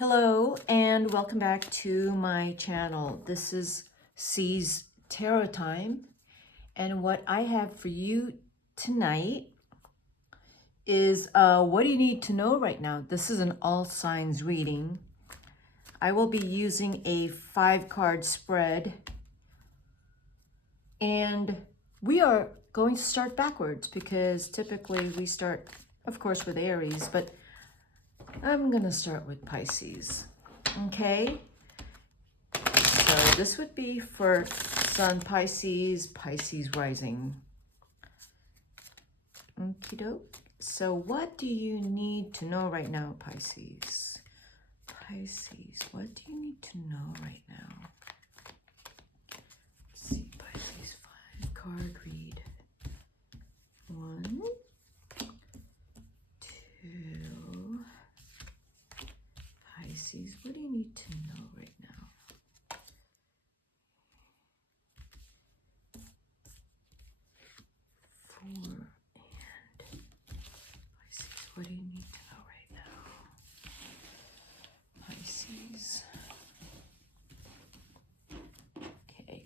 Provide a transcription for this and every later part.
Hello and welcome back to my channel. This is C's Tarot Time, and what I have for you tonight is what do you need to know right now? This is an all signs reading. I will be using a 5-card spread, and we are going to start backwards because typically we start, of course, with Aries, but I'm gonna start with Pisces. Okay, so this would be for Sun Pisces, Pisces rising. Okie doke. So what do you need to know right now, Pisces? Pisces, what do you need to know right now? Let's see, Pisces 5-card read. 1, 2. Pisces, what do you need to know right now? 4, and Pisces, what do you need to know right now? Pisces. Okay.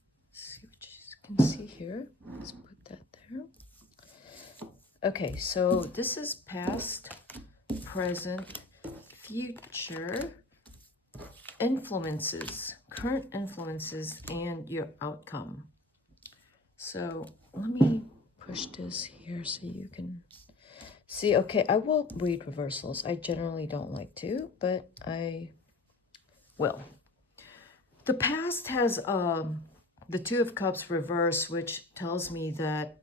Let's see what you can see here. Let's put that there. Okay, so this is past, present, future influences, current influences, and your outcome. So let me push this here so you can see. Okay, I will read reversals. I generally don't like to, but I will. The past has the 2 of Cups reverse, which tells me that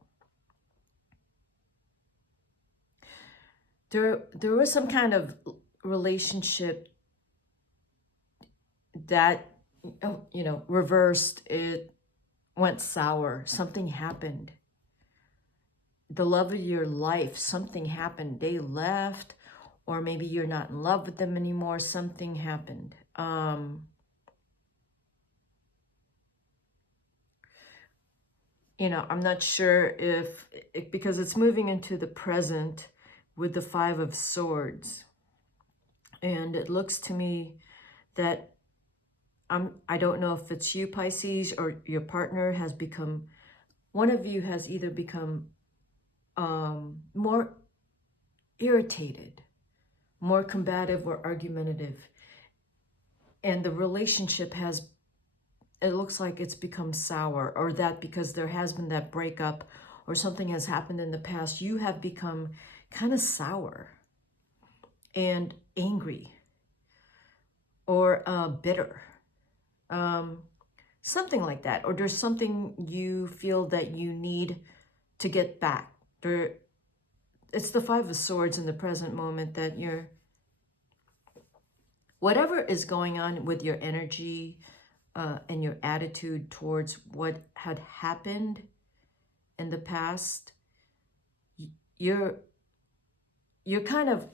there was some kind of relationship that, reversed. It went sour. Something happened. The love of your life, something happened. They left, or maybe you're not in love with them anymore. Something happened. I'm not sure if because it's moving into the present with the 5 of Swords. And it looks to me that I don't know if it's you, Pisces, or your partner has become, one of you has either become more irritated, more combative, or argumentative. And the relationship has, it looks like it's become sour, or that because there has been that breakup or something has happened in the past, you have become kind of sour and angry or bitter. Something like that. Or there's something you feel that you need to get back. It's the 5 of Swords in the present moment that whatever is going on with your energy and your attitude towards what had happened in the past, you're kind of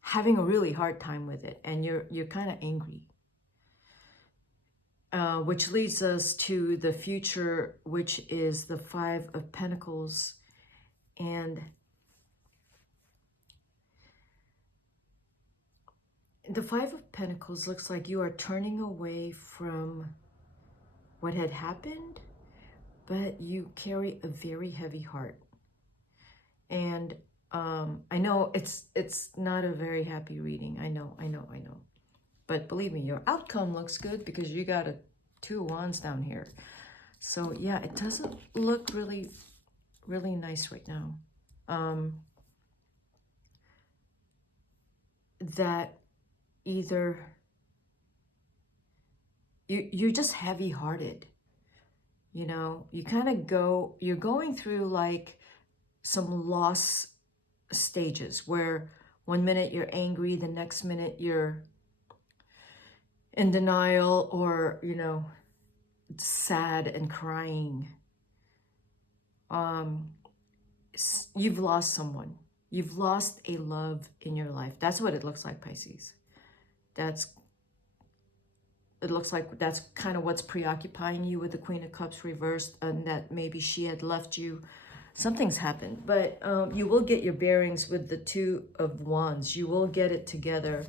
having a really hard time with it, and you're kind of angry. Which leads us to the future, which is the 5 of Pentacles. And the 5 of Pentacles looks like you are turning away from what had happened, but you carry a very heavy heart. And I know it's not a very happy reading. I know. But believe me, your outcome looks good because you got a 2 of Wands down here. So yeah, it doesn't look really, really nice right now. That either you're just heavy-hearted. You kind of you're going through like some loss stages where one minute you're angry, the next minute you're in denial, or sad and crying. You've lost someone. You've lost a love in your life. That's what it looks like, Pisces. It looks like that's kind of what's preoccupying you with the Queen of Cups reversed, and that maybe she had left you Something's happened, but you will get your bearings with the Two of Wands. You will get it together.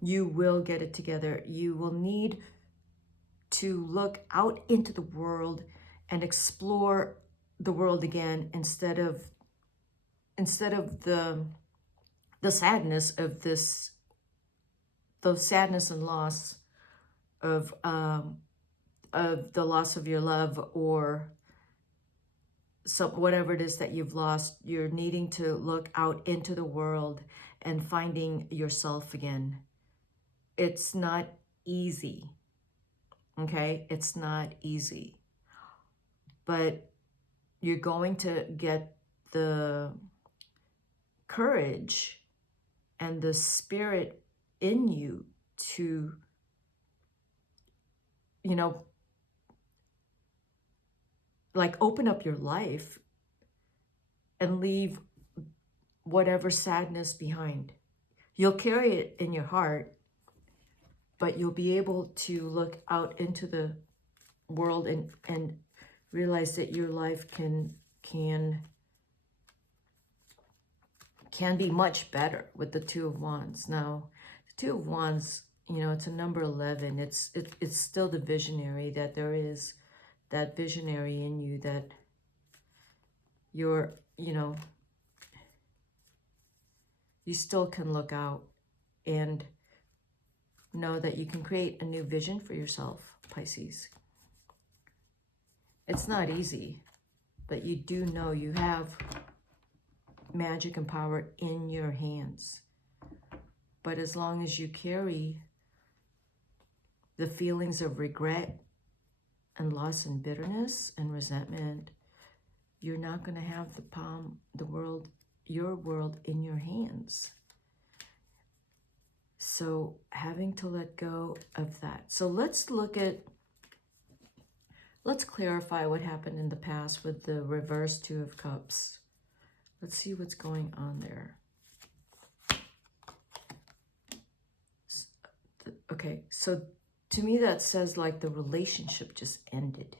You will get it together. You will need to look out into the world and explore the world again instead of the sadness of this, the sadness and loss of the loss of your love, or whatever it is that you've lost. You're needing to look out into the world and finding yourself again. It's not easy, okay? It's not easy, but you're going to get the courage and the spirit in you to, you know, like open up your life and leave whatever sadness behind. You'll carry it in your heart, but you'll be able to look out into the world and realize that your life can be much better with the Two of Wands. Now, the Two of Wands, you know, it's a number 11. It's still the visionary, that there is that visionary in you, that you're, you know, you still can look out and know that you can create a new vision for yourself, Pisces. It's not easy, but you do know you have magic and power in your hands. But as long as you carry the feelings of regret and loss and bitterness and resentment, you're not going to have your world in your hands. So having to let go of that. So let's clarify what happened in the past with the reverse Two of Cups. Let's see what's going on there. Okay, so to me that says like the relationship just ended.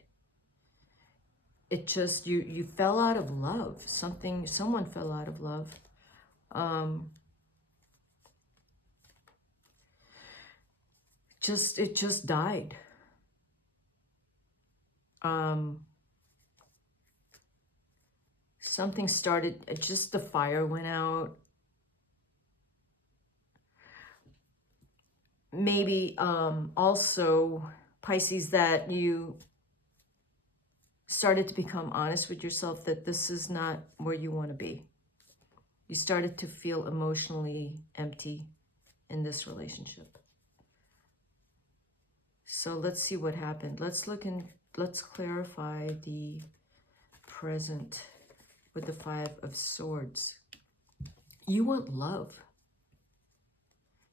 It just, you fell out of love. Someone fell out of love. It just died. Something started, just the fire went out. Maybe also, Pisces, that you started to become honest with yourself that this is not where you want to be. You started to feel emotionally empty in this relationship. So let's see what happened. Let's clarify the present with the Five of Swords. You want love.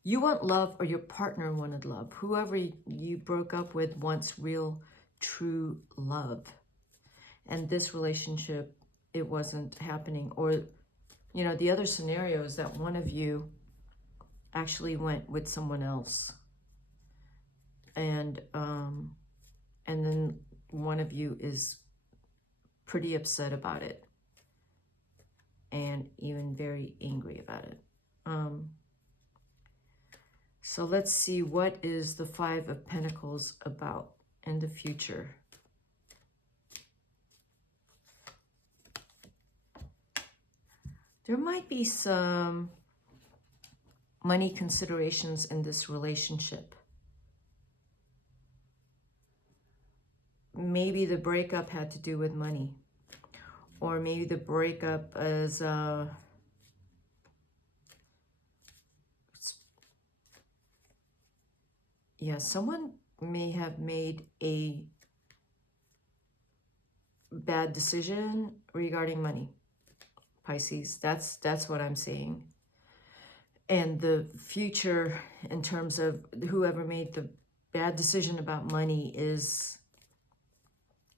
You want love, or your partner wanted love. Whoever you broke up with wants real, true love. And this relationship, it wasn't happening. Or, you know, the other scenario is that one of you actually went with someone else. And then one of you is pretty upset about it. And even very angry about it. So let's see, what is the Five of Pentacles about in the future? There might be some money considerations in this relationship. Maybe the breakup had to do with money. Or maybe the breakup is someone may have made a bad decision regarding money, Pisces. That's what I'm saying. And the future, in terms of whoever made the bad decision about money, is,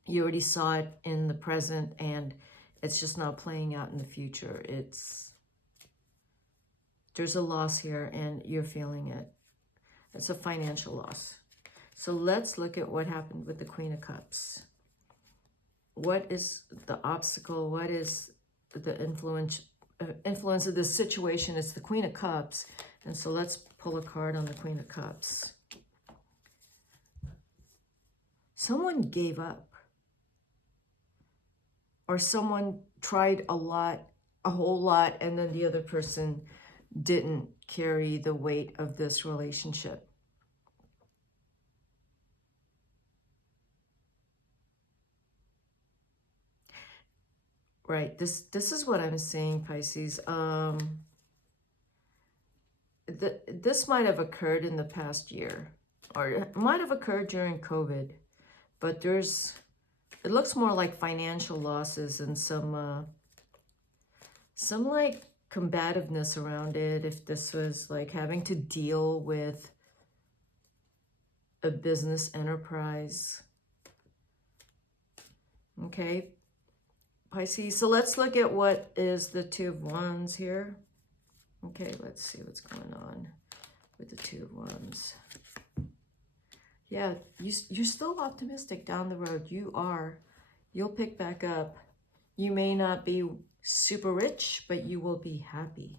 you already saw it in the present, and it's just not playing out in the future. There's a loss here, and you're feeling it. It's a financial loss. So let's look at what happened with the Queen of Cups. What is the obstacle? What is the influence of this situation? It's the Queen of Cups. And so let's pull a card on the Queen of Cups. Someone gave up. Or someone tried a whole lot, and then the other person didn't carry the weight of this relationship. Right, this is what I'm saying, Pisces. This might have occurred in the past year, or it might have occurred during COVID, but it looks more like financial losses and some like combativeness around it. If this was like having to deal with a business enterprise. Okay, Pisces. So let's look at what is the Two of Wands here. Okay, let's see what's going on with the Two of Wands. Yeah, you're still optimistic down the road. You are. You'll pick back up. You may not be super rich, but you will be happy.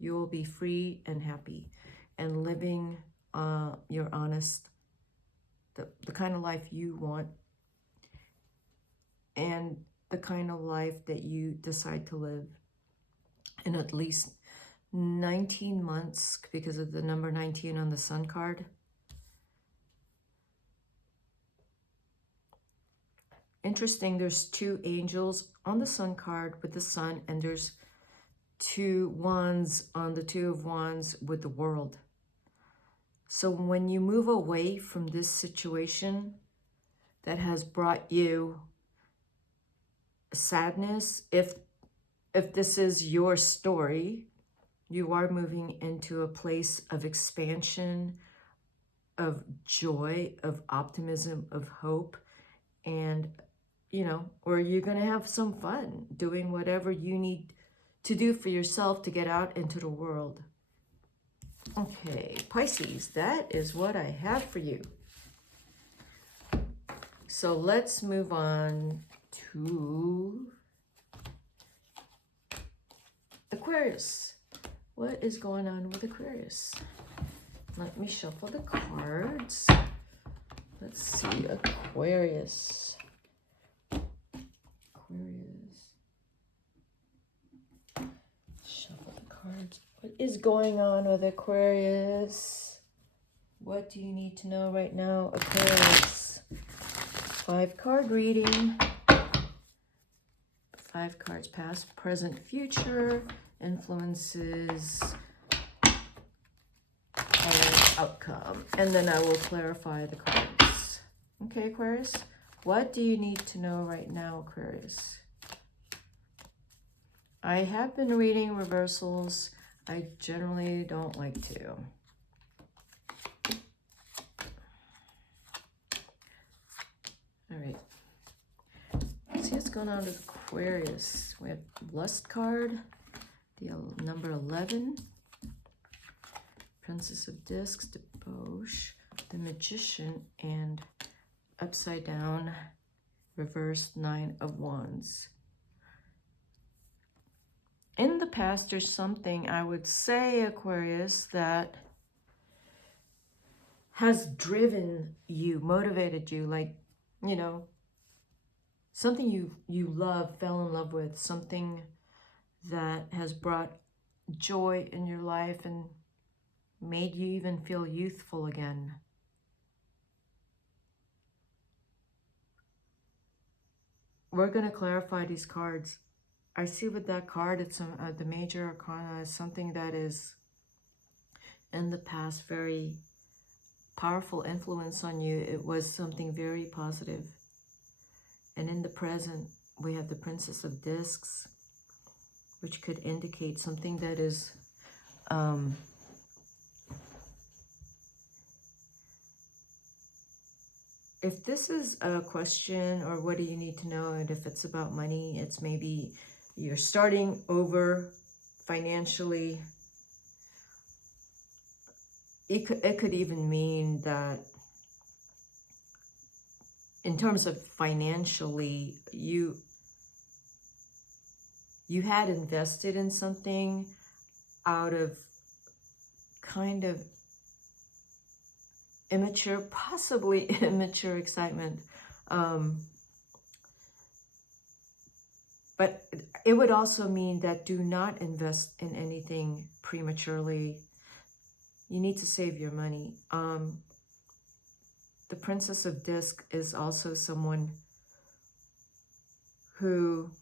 You will be free and happy and living your honest, the kind of life you want and the kind of life that you decide to live in at least 19 months because of the number 19 on the Sun card. Interesting, there's two angels on the Sun card with the Sun, and there's two wands on the Two of Wands with the World. So when you move away from this situation that has brought you sadness, if this is your story, you are moving into a place of expansion, of joy, of optimism, of hope, and or you're going to have some fun doing whatever you need to do for yourself to get out into the world. Okay, Pisces, that is what I have for you. So let's move on to Aquarius. What is going on with Aquarius? Let me shuffle the cards. Let's see, Aquarius. Shuffle the cards. What is going on with Aquarius? What do you need to know right now, Aquarius? 5-card reading. 5 cards, past, present, future, influences, and outcome. And then I will clarify the cards. Okay, Aquarius? What do you need to know right now, Aquarius? I have been reading reversals. I generally don't like to. All right. Let's see what's going on with Aquarius. We have Lust card, the number 11, Princess of Discs, Debauche, the Magician, and upside down, reversed 9 of Wands. In the past, there's something I would say, Aquarius, that has driven you, motivated you, like, something you love, fell in love with, something that has brought joy in your life and made you even feel youthful again. We're going to clarify these cards. I see with that card, it's the major arcana is something that is in the past very powerful influence on you. It was something very positive. And in the present, we have the Princess of Discs, which could indicate something that is if this is a question or what do you need to know, and if it's about money, it's maybe you're starting over financially. It could even mean that in terms of financially, you had invested in something out of kind of immature, possibly immature excitement. But it would also mean that do not invest in anything prematurely. You need to save your money. The Princess of Disc is also someone who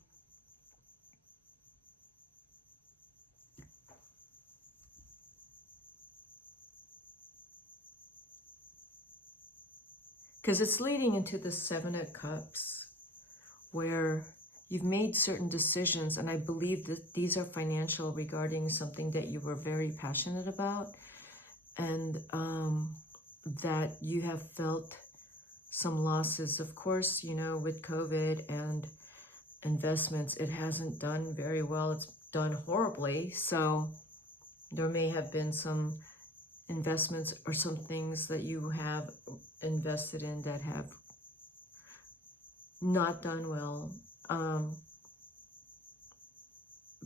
because it's leading into the Seven of Cups, where you've made certain decisions, and I believe that these are financial regarding something that you were very passionate about, and that you have felt some losses. Of course, you know, with COVID and investments, it hasn't done very well. It's done horribly. So there may have been some investments or some things that you have invested in that have not done well.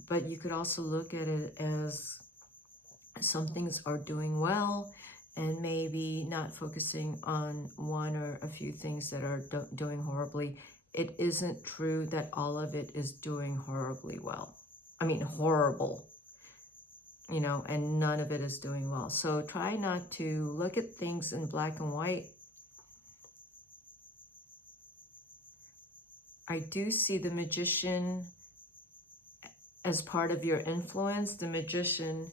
But you could also look at it as some things are doing well, and maybe not focusing on one or a few things that are doing horribly. It isn't true that all of it is doing horribly well. I mean, horrible, you know, and none of it is doing well. So try not to look at things in black and white. I do see the Magician as part of your influence. The Magician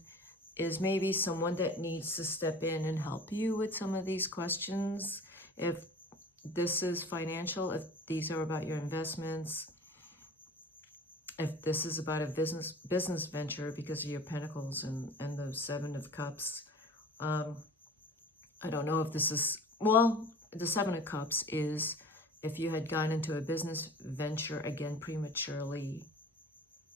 is maybe someone that needs to step in and help you with some of these questions. If this is financial, if these are about your investments, if this is about a business venture because of your Pentacles and the Seven of Cups. I don't know if this is, well, the Seven of Cups is if you had gone into a business venture, again, prematurely.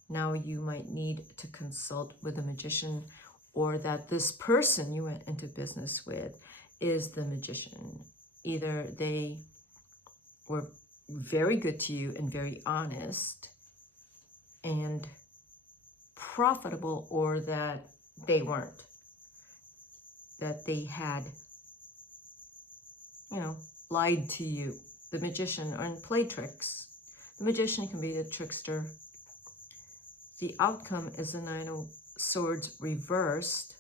Now you might need to consult with a Magician, or that this person you went into business with is the Magician. Either they were very good to you and very honest and profitable, or that they weren't. That they had, you know, lied to you. The Magician, and play tricks. The Magician can be the trickster. The outcome is the Nine of Swords reversed.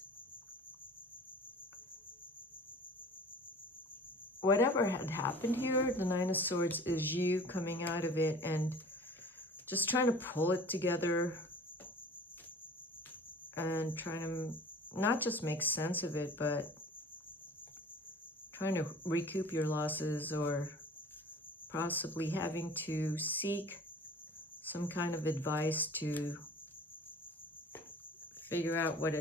Whatever had happened here, the Nine of Swords is you coming out of it and just trying to pull it together and trying to not just make sense of it, but trying to recoup your losses, or possibly having to seek some kind of advice to figure out what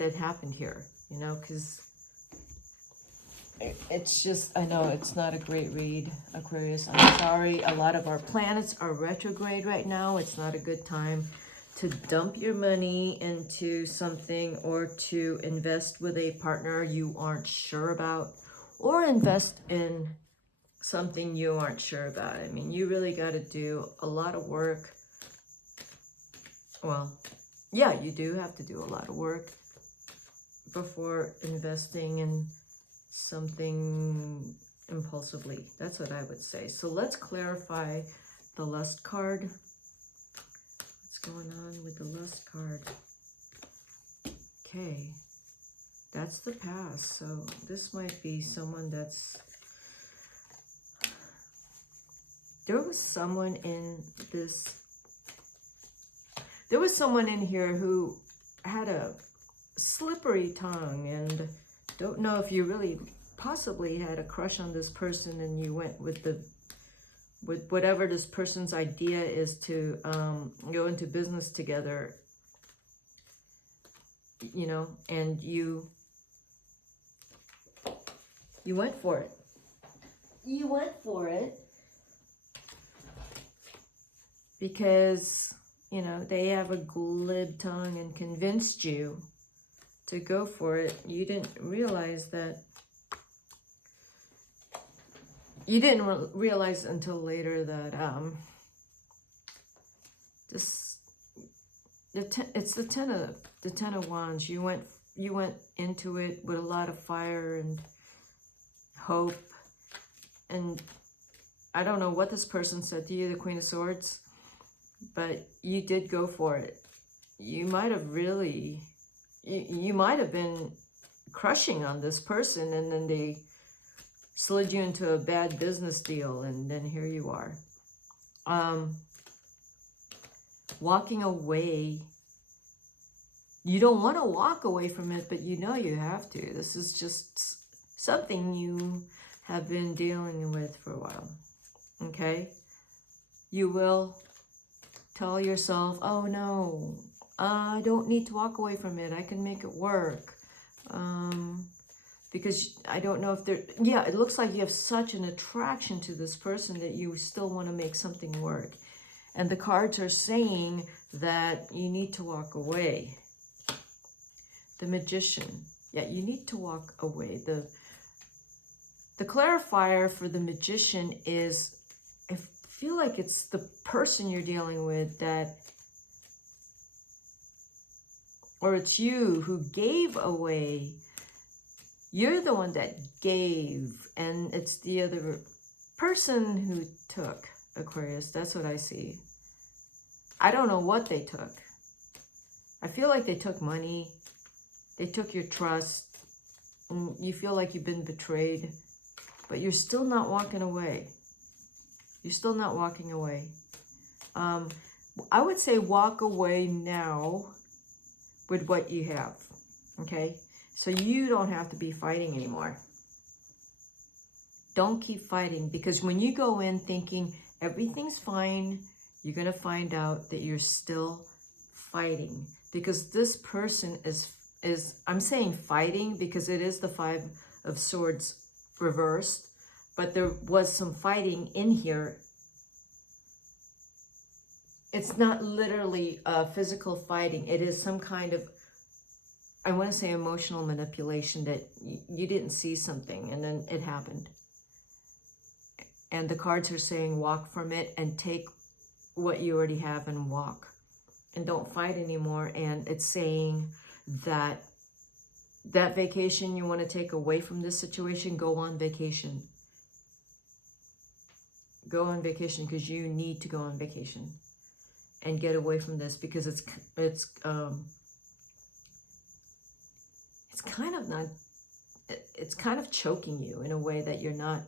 had happened here, you know, because it's just, I know it's not a great read, Aquarius. I'm sorry. A lot of our planets are retrograde right now. It's not a good time to dump your money into something, or to invest with a partner you aren't sure about, or invest in something you aren't sure about. I mean, you really got to do a lot of work. Well, yeah, you do have to do a lot of work before investing in something impulsively. That's what I would say. So let's clarify the Lust card. What's going on with the Lust card? Okay, that's the past. So this might be someone that's... There was someone in here who had a slippery tongue, and don't know if you really possibly had a crush on this person, and you went with whatever this person's idea is to go into business together, you know, and you went for it. You went for it because, you know, they have a glib tongue and convinced you to go for it. You didn't realize that you didn't realize until later that this it's the ten of wands. You went into it with a lot of fire and hope, and I don't know what this person said to you, the Queen of Swords, but you did go for it. You might have really, you might have been crushing on this person, and then they slid you into a bad business deal, and then here you are. Walking away. You don't want to walk away from it, but you know you have to. This is just something you have been dealing with for a while. Okay? You will tell yourself, oh no, I don't need to walk away from it. I can make it work. Because I don't know if yeah, it looks like you have such an attraction to this person that you still want to make something work. And the cards are saying that you need to walk away. The Magician. Yeah, you need to walk away. The clarifier for the Magician is, I feel like it's the person you're dealing with that, or it's you who gave away. You're the one that gave, and it's the other person who took, Aquarius. That's what I see. I don't know what they took. I feel like they took money. They took your trust. And you feel like you've been betrayed, but you're still not walking away. You're still not walking away. I would say walk away now with what you have, okay? So you don't have to be fighting anymore. Don't keep fighting, because when you go in thinking everything's fine, you're going to find out that you're still fighting, because this person is I'm saying fighting because it is the Five of Swords reversed, but there was some fighting in here. It's not literally physical fighting. It is some kind of, I want to say, emotional manipulation, that you didn't see something and then it happened. And the cards are saying walk from it and take what you already have and walk. And don't fight anymore. And it's saying that vacation you want to take away from this situation, go on vacation. Go on vacation, because you need to go on vacation and get away from this, because it's kind of not, it's kind of choking you in a way that you're not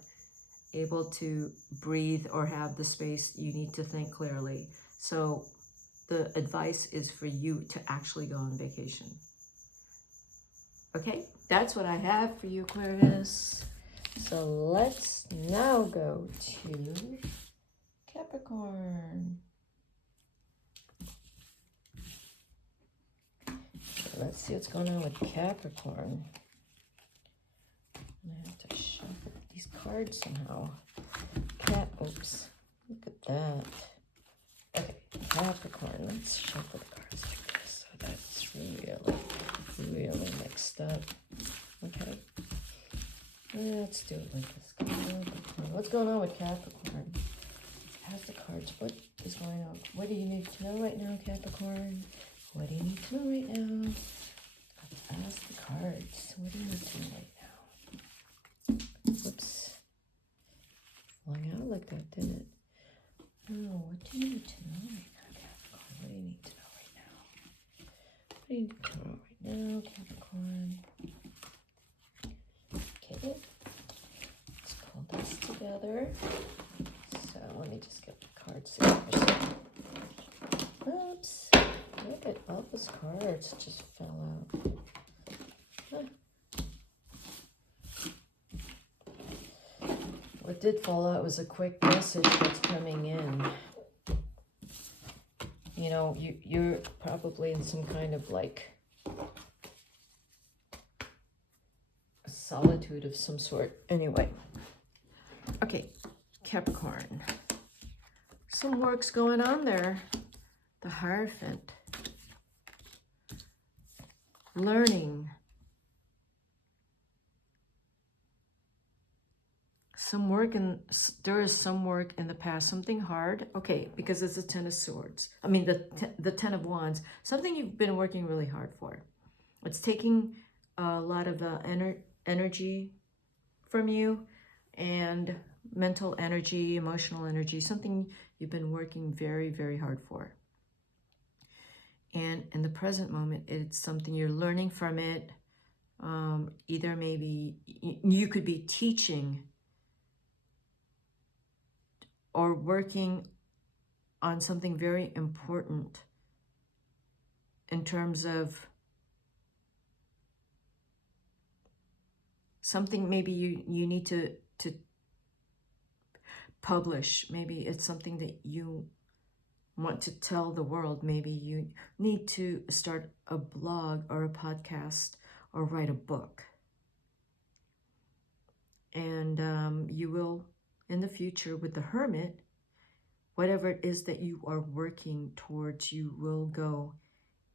able to breathe or have the space you need to think clearly. So the advice is for you to actually go on vacation. Okay, that's what I have for you, Aquarius. So let's now go to Capricorn. So let's see what's going on with Capricorn. I have to shuffle these cards somehow. Oops, look at that. Okay, Capricorn, let's shuffle the cards like this, so that's really mixed up. Okay, let's do it like this. What's going on with Capricorn? How's the cards? What is going on? What do you need to know right now, Capricorn? What do you need to know right now? Ask the cards. What do you need to know right now? Whoops. Flung out like that, didn't it? Oh, what do you need to know right now, Capricorn? What do you need to know right now? What do you need to know right now, Capricorn? Okay. Let's pull this together. So let me just get the cards together. Oops. Look at all those cards just fell out. What did fall out was a quick message that's coming in. You know, you're probably in some kind of like a solitude of some sort. Anyway. Okay, Capricorn. Some work's going on there. The Hierophant. Learning. there is some work in the past, something hard. Okay, because it's the Ten of Swords. I mean, the Ten of Wands. Something you've been working really hard for. It's taking a lot of energy from you, and mental energy, emotional energy, something you've been working very, very hard for. And in the present moment, it's something you're learning from it. Either maybe you could be teaching or working on something very important in terms of something maybe you need to publish. Maybe it's something that you want to tell the world. Maybe you need to start a blog or a podcast or write a book. And you will, in the future, with the Hermit, whatever it is that you are working towards, you will go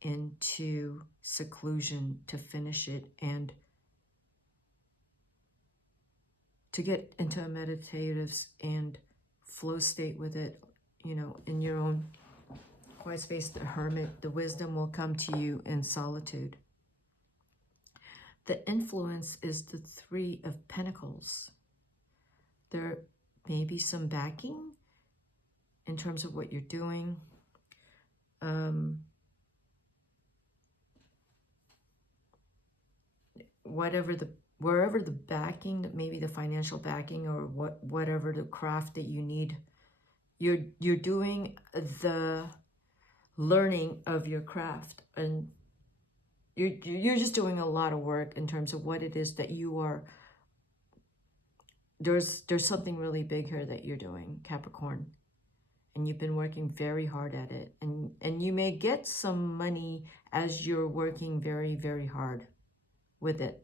into seclusion to finish it and to get into a meditative and flow state with it, you know, in your own quiet space. The Hermit, the wisdom will come to you in solitude. The influence is the Three of Pentacles. There may be some backing in terms of what you're doing. Wherever the backing, maybe the financial backing or whatever the craft that you need, you're doing the learning of your craft, and you're just doing a lot of work in terms of what it is that you are. There's something really big here that you're doing, Capricorn, and you've been working very hard at it, and you may get some money as you're working very, very hard with it.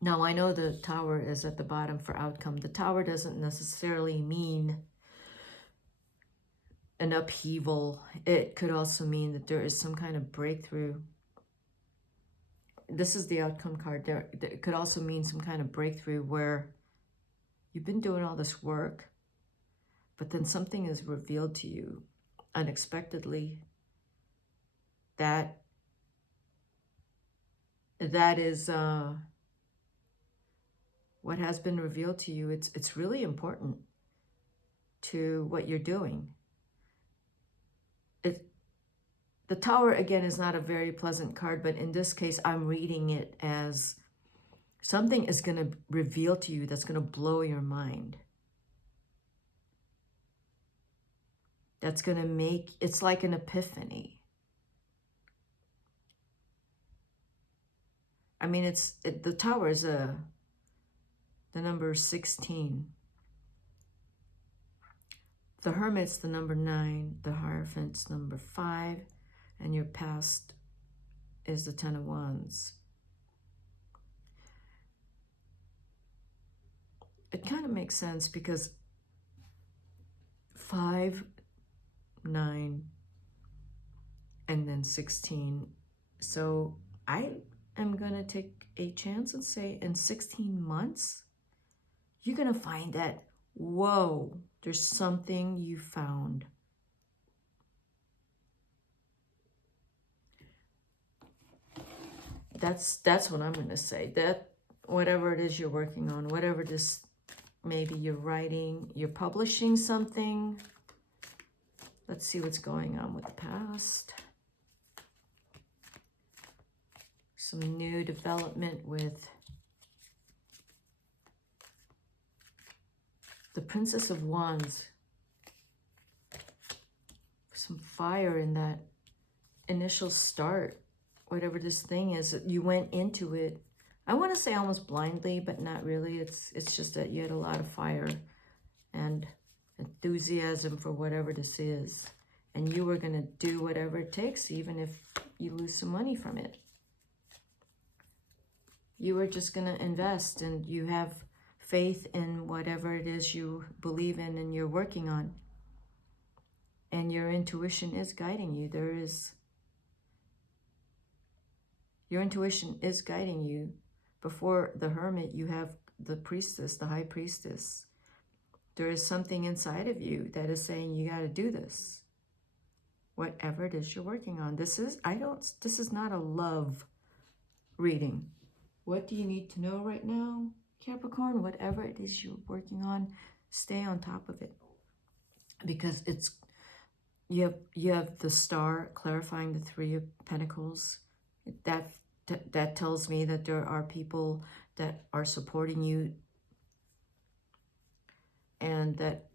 Now, I know the Tower is at the bottom for outcome. The Tower doesn't necessarily mean an upheaval. It could also mean that there is some kind of breakthrough. This is the outcome card. It could also mean some kind of breakthrough where you've been doing all this work, but then something is revealed to you unexpectedly that is what has been revealed to you. It's really important to what you're doing. The Tower, again, is not a very pleasant card, but in this case, I'm reading it as something is going to reveal to you that's going to blow your mind. That's going to make, it's like an epiphany. I mean, the Tower is the number 16. The Hermit's the number 9. The Hierophant's number 5. And your past is the Ten of Wands. It kind of makes sense because 5, 9, and then 16. So I am going to take a chance and say in 16 months, you're going to find that, whoa, there's something you found. That's what I'm going to say. That whatever it is you're working on, whatever this, maybe you're writing, you're publishing something. Let's see what's going on with the past. Some new development with the Princess of Wands. Some fire in that initial start. Whatever this thing is, you went into it, I want to say almost blindly, but not really. It's just that you had a lot of fire and enthusiasm for whatever this is. And you were going to do whatever it takes, even if you lose some money from it. You were just going to invest, and you have faith in whatever it is you believe in and you're working on. And your intuition is guiding you. Your intuition is guiding you. Before the Hermit, you have the priestess, the high priestess. There is something inside of you that is saying you got to do this. Whatever it is you're working on. This is not a love reading. What do you need to know right now, Capricorn? Whatever it is you're working on, stay on top of it. Because it's you have the star clarifying the Three of Pentacles. That tells me that there are people that are supporting you and that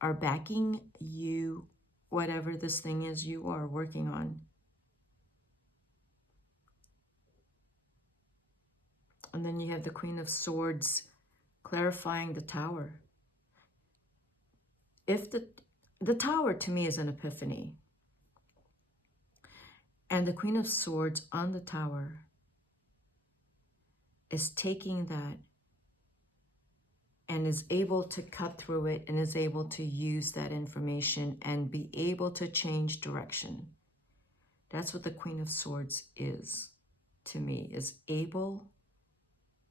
are backing you, whatever this thing is you are working on. And then you have the Queen of Swords clarifying the Tower. If the Tower to me is an epiphany. And the Queen of Swords on the Tower is taking that and is able to cut through it and is able to use that information and be able to change direction. That's what the Queen of Swords is to me, is able.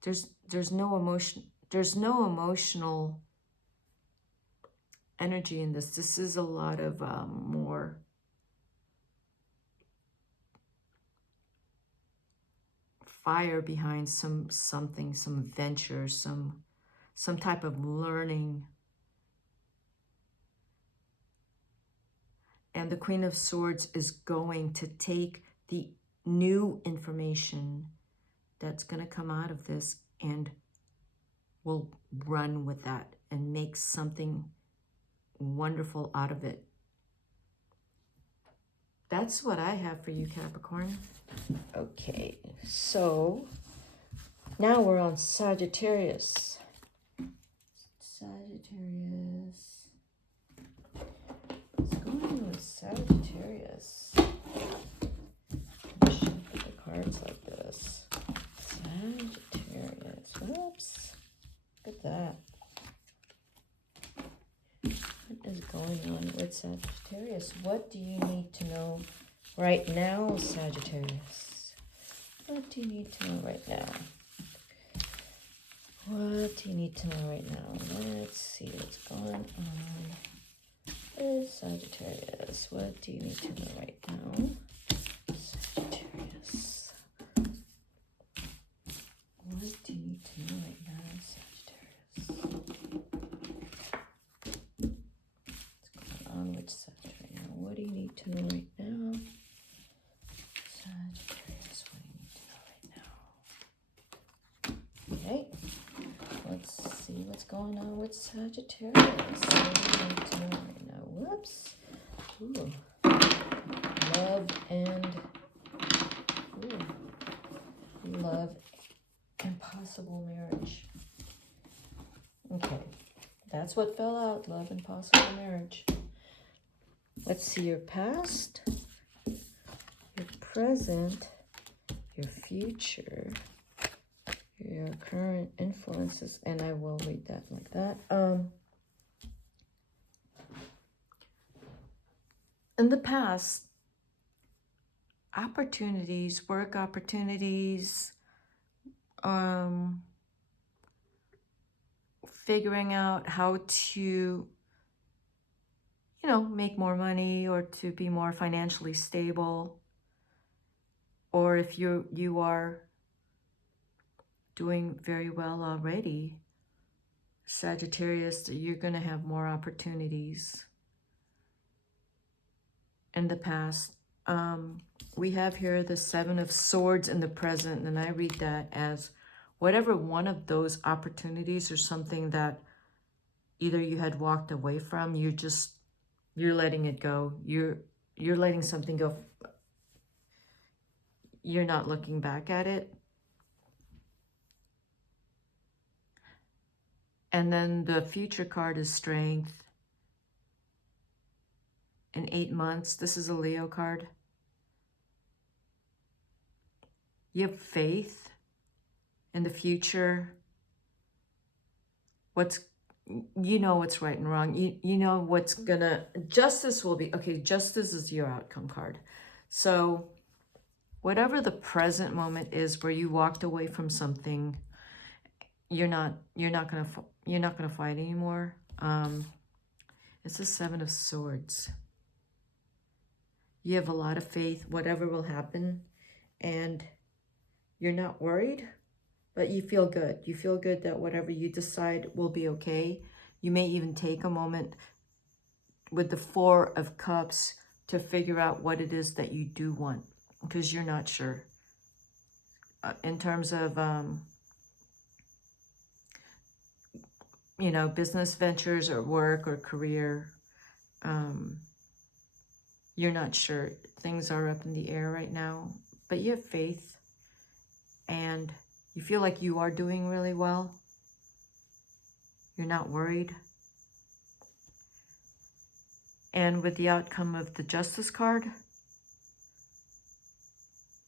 There's no emotional energy in this. This is a lot of more fire behind something, some venture, some type of learning. And the Queen of Swords is going to take the new information that's going to come out of this and will run with that and make something wonderful out of it. That's what I have for you, Capricorn. Okay, so now we're on Sagittarius. Sagittarius. What's going on with Sagittarius? Shuffle the cards like this. Sagittarius. Whoops. Look at that. What is going on with Sagittarius? What do you need to know right now, Sagittarius? What do you need to know right now? What do you need to know right now? Let's see what's going on with Sagittarius. What do you need to know right now, Sagittarius? What do you need to know right now, Sagittarius? What's going on with Sagittarius? What do you need to know right now, Sagittarius? What do you need to know right now? Okay. Let's see what's going on with Sagittarius. What do you need to know right now? Whoops. Ooh. Love and possible marriage. Okay. That's what fell out. Love and possible marriage. Let's see your past, your present, your future, your current influences, and I will read that like that. In the past, opportunities, work opportunities, figuring out how to, make more money or to be more financially stable, or if you are doing very well already, Sagittarius, you're going to have more opportunities. In the past, we have here the Seven of Swords in the present, and I read that as whatever one of those opportunities or something that either you had walked away from, you're letting it go. You're letting something go. You're not looking back at it. And then the future card is Strength. In 8 months, this is a Leo card. You have faith in the future. What's right and wrong. You know what's gonna, justice will be, okay, justice is your outcome card. So whatever the present moment is where you walked away from something, you're not gonna fight anymore. It's the Seven of Swords. You have a lot of faith, whatever will happen, and you're not worried, but you feel good. You feel good that whatever you decide will be okay. You may even take a moment with the Four of Cups to figure out what it is that you do want, because you're not sure. In terms of, you know, business ventures or work or career, you're not sure. Things are up in the air right now, but you have faith and you feel like you are doing really well. You're not worried. And with the outcome of the Justice card,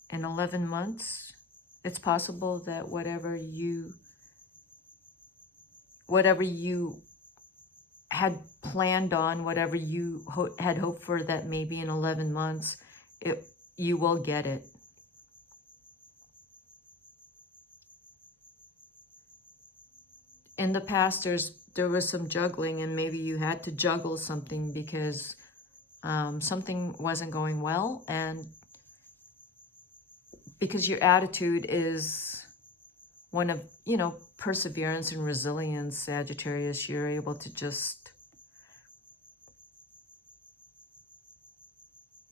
in 11 months, it's possible that whatever you had planned on, whatever you had hoped for, that maybe in 11 months, you will get it. In the past, there was some juggling, and maybe you had to juggle something because something wasn't going well, and because your attitude is one of, you know, perseverance and resilience, Sagittarius, you're able to just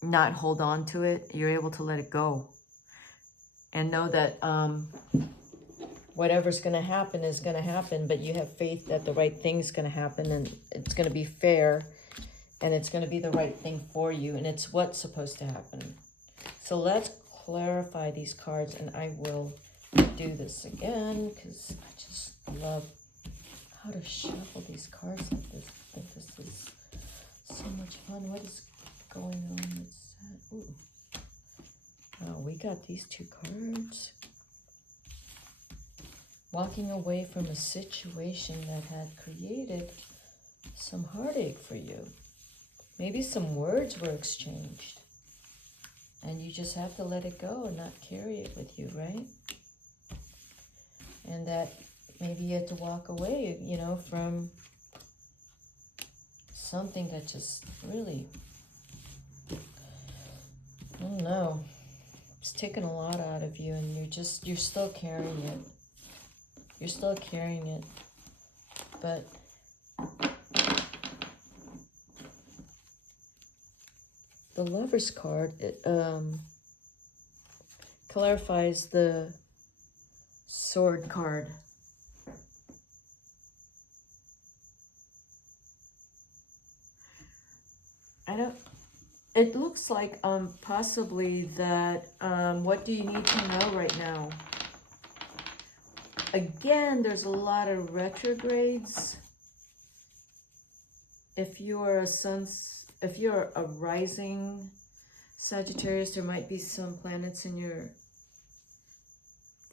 not hold on to it. You're able to let it go and know that whatever's going to happen is going to happen, but you have faith that the right thing's going to happen, and it's going to be fair, and it's going to be the right thing for you, and it's what's supposed to happen. So let's clarify these cards, and I will do this again because I just love how to shuffle these cards like this. Like, this is so much fun. What is going on with that? Ooh. Oh, we got these two cards. Walking away from a situation that had created some heartache for you. Maybe some words were exchanged, and you just have to let it go and not carry it with you, right? And that maybe you had to walk away, you know, from something that just really, I don't know, it's taken a lot out of you, and you're still carrying it. You're still carrying it, but the Lover's card, it clarifies the Sword card. It looks like possibly that, what do you need to know right now? Again, there's a lot of retrogrades. If you're a rising Sagittarius, there might be some planets in your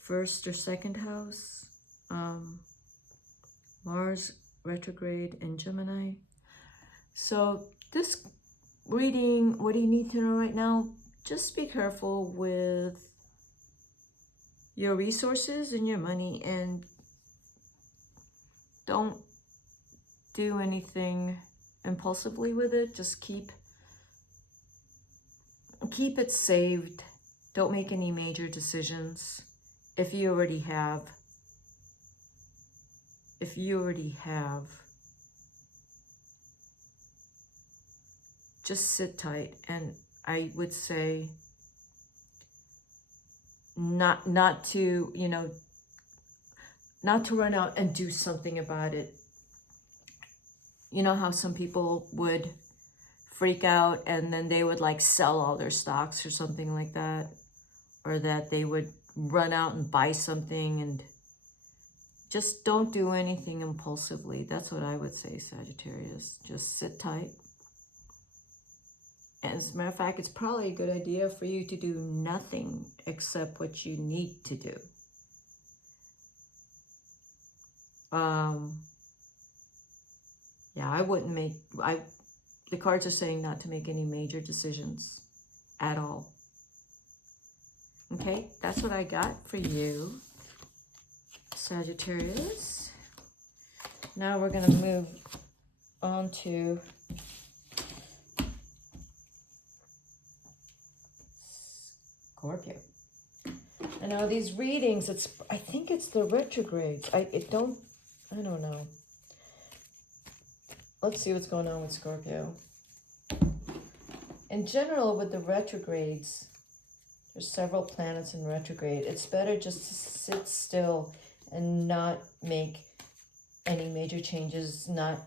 first or second house. Mars retrograde in Gemini. So this reading, what do you need to know right now? Just be careful with your resources and your money, and don't do anything impulsively with it. Just keep it saved. Don't make any major decisions. If you already have, just sit tight. And I would say not to, you know, not to run out and do something about it. You know how some people would freak out and then they would like sell all their stocks or something like that, or that they would run out and buy something, and just don't do anything impulsively. That's what I would say, Sagittarius. Just sit tight. As a matter of fact, it's probably a good idea for you to do nothing except what you need to do. Yeah, I wouldn't make, the cards are saying not to make any major decisions at all. Okay, that's what I got for you. Sagittarius. Now we're going to move on to Scorpio. I know these readings, I think it's the retrogrades. I don't know. Let's see what's going on with Scorpio. In general, with the retrogrades, there's several planets in retrograde. It's better just to sit still and not make any major changes, not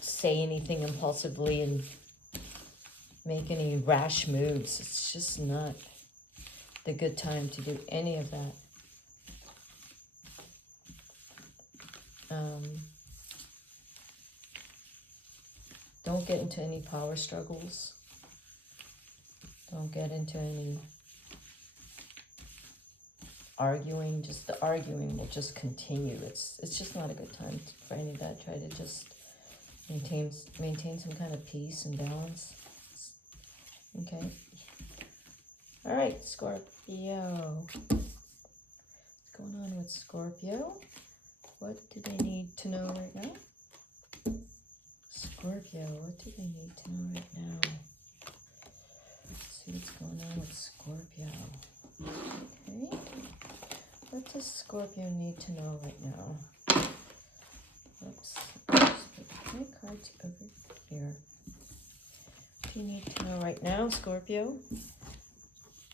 say anything impulsively and make any rash moves. It's just not the good time to do any of that. Don't get into any power struggles. Don't get into any arguing. Just the arguing will just continue. It's just not a good time for any of that. Try to just maintain some kind of peace and balance. Okay. All right, Scorpio. What's going on with Scorpio? What do they need to know right now? Scorpio, what do they need to know right now? Let's see what's going on with Scorpio. Okay. What does Scorpio need to know right now? Oops. Just put my cards over here. What do you need to know right now, Scorpio?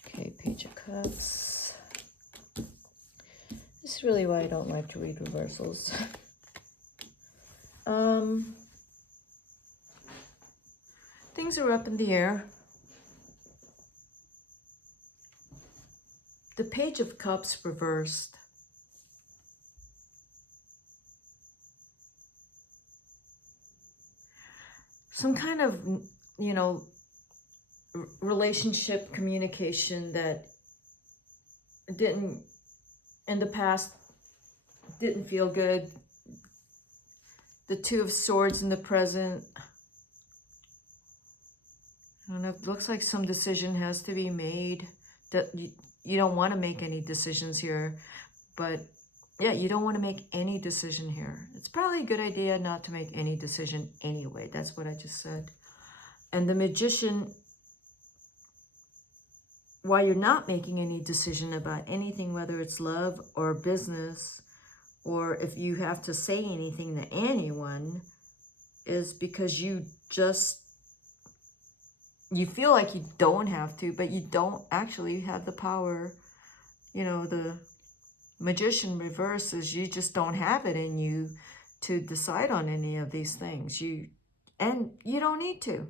Okay, Page of Cups. This is really why I don't like to read reversals. Things are up in the air. The Page of Cups reversed. Some kind of, relationship communication that in the past, didn't feel good. The Two of Swords in the present. I don't know, it looks like some decision has to be made. That you don't want to make any decisions here, but yeah, you don't want to make any decision here. It's probably a good idea not to make any decision anyway. That's what I just said. And the Magician, while you're not making any decision about anything, whether it's love or business, or if you have to say anything to anyone, is because you feel like you don't have to, but you don't actually have the power. The Magician reverses, you just don't have it in you to decide on any of these things. And you don't need to.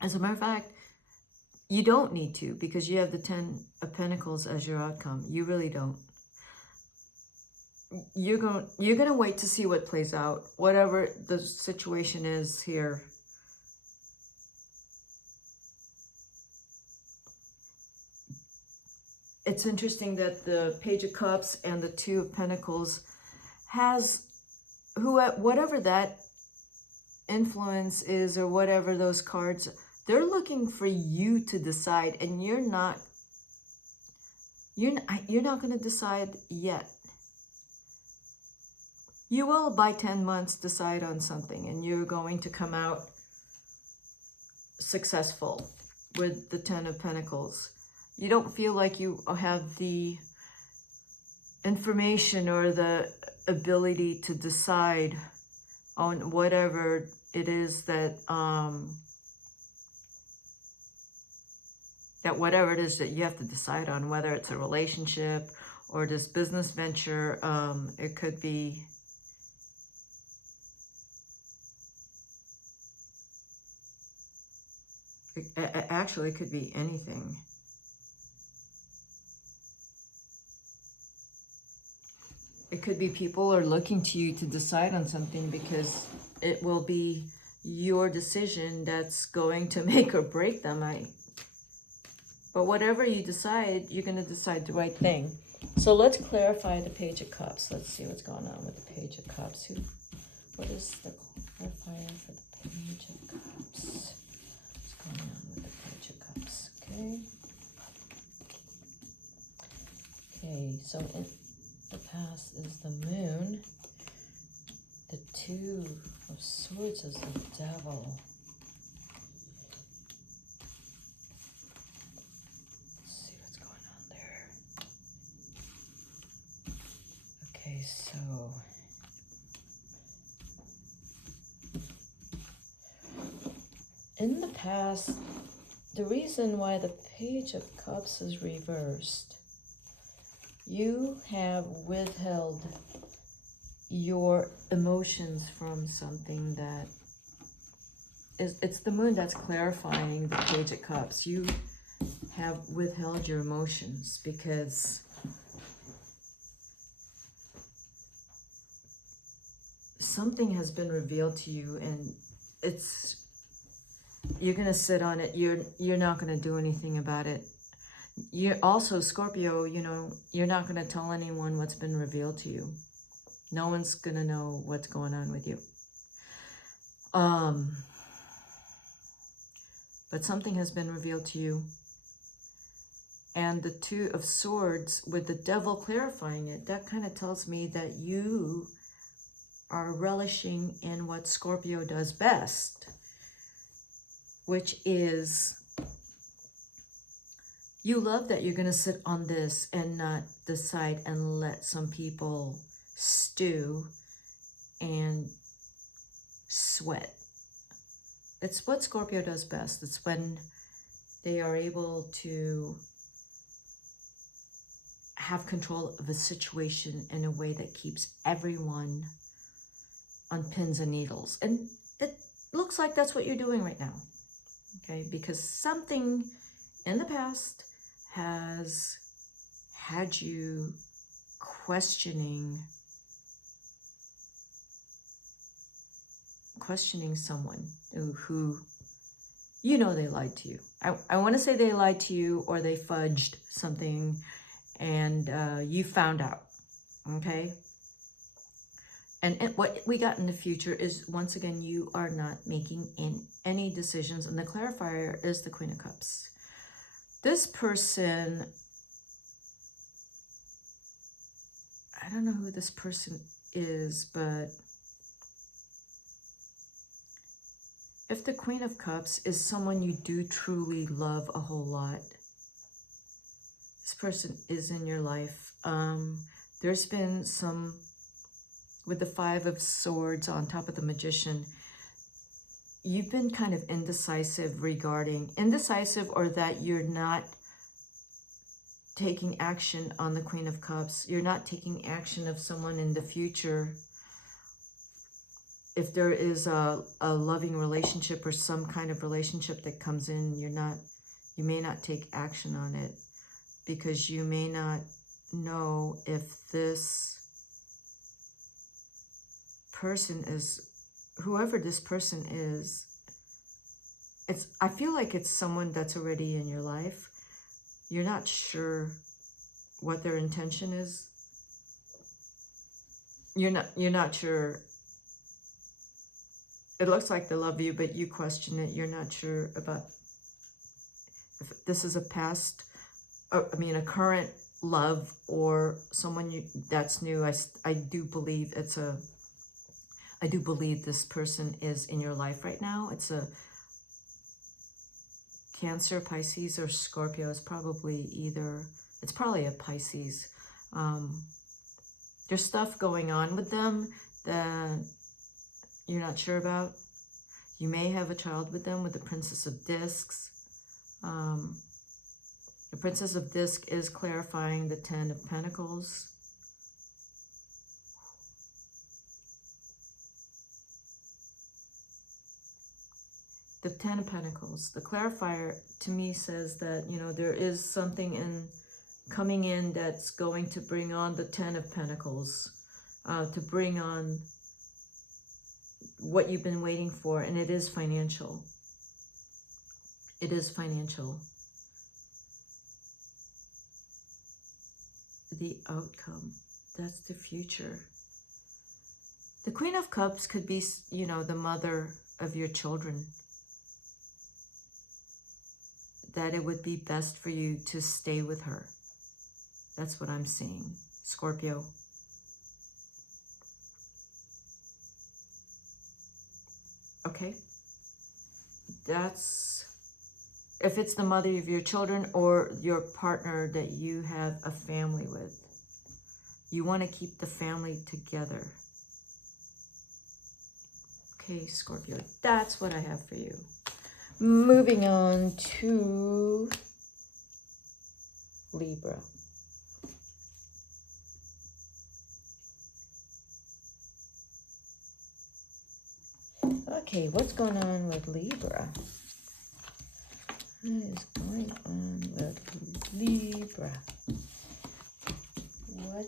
As a matter of fact, you don't need to, because you have the 10 of Pentacles as your outcome. You really don't. You're going to wait to see what plays out, whatever the situation is here. It's interesting that the Page of Cups and the Two of Pentacles has whatever that influence is, or whatever those cards, they're looking for you to decide, and you're not going to decide yet. You will, by 10 months, decide on something, and you're going to come out successful with the 10 of Pentacles. You don't feel like you have the information or the ability to decide on whatever it is that whatever it is that you have to decide on, whether it's a relationship or this business venture. It could be actually, it could be anything. It could be people are looking to you to decide on something, because it will be your decision that's going to make or break them. But whatever you decide, you're going to decide the right thing. So let's clarify the Page of Cups. Let's see what's going on with the Page of Cups. What is the clarifier for the Page of Cups? What's going on with the Page of Cups? Okay. Okay, so in the past is the Moon. The Two of Swords is the Devil. Let's see what's going on there. Okay, so in the past, the reason why the Page of Cups is reversed, you have withheld your emotions from something that is, it's the Moon that's clarifying the Page of Cups. You have withheld your emotions because something has been revealed to you, and you're gonna sit on it. You're not gonna do anything about it. You're also, Scorpio, you know, you're not gonna tell anyone what's been revealed to you. No one's gonna know what's going on with you. But something has been revealed to you. And the Two of Swords with the Devil clarifying it, that kind of tells me that you are relishing in what Scorpio does best, which is you love that you're going to sit on this and not decide and let some people stew and sweat. It's what Scorpio does best. It's when they are able to have control of a situation in a way that keeps everyone on pins and needles. And it looks like that's what you're doing right now. Okay, because something in the past has had you questioning someone who you know they lied to you. I want to say they lied to you, or they fudged something and you found out. Okay, and what we got in the future is, once again, you are not making any decisions, and the clarifier is the Queen of Cups. This person, I don't know who this person is, but if the Queen of Cups is someone you do truly love a whole lot, this person is in your life. There's been some, with the Five of Swords on top of the Magician, you've been kind of indecisive or that you're not taking action on the Queen of Cups. You're not taking action of someone in the future. If there is a loving relationship or some kind of relationship that comes in, you may not take action on it because you may not know if this person is, whoever this person is, I feel like it's someone that's already in your life. You're not sure what their intention is. You're not sure. It looks like they love you, but you question it. You're not sure about if this is a past, a current love, or someone that's new. I do believe this person is in your life right now. It's a Cancer, Pisces, or Scorpio. It's probably a Pisces. There's stuff going on with them that you're not sure about. You may have a child with them, with the Princess of Discs. The Princess of Disc is clarifying the Ten of Pentacles. The Ten of Pentacles, the clarifier to me says that, there is something coming in that's going to bring on the Ten of Pentacles, to bring on what you've been waiting for, and it is financial. It is financial. The outcome, that's the future. The Queen of Cups could be, the mother of your children. That it would be best for you to stay with her. That's what I'm seeing. Scorpio. Okay. That's if it's the mother of your children or your partner that you have a family with. You want to keep the family together. Okay, Scorpio, that's what I have for you. Moving on to Libra. Okay, what's going on with Libra? What is going on with Libra? What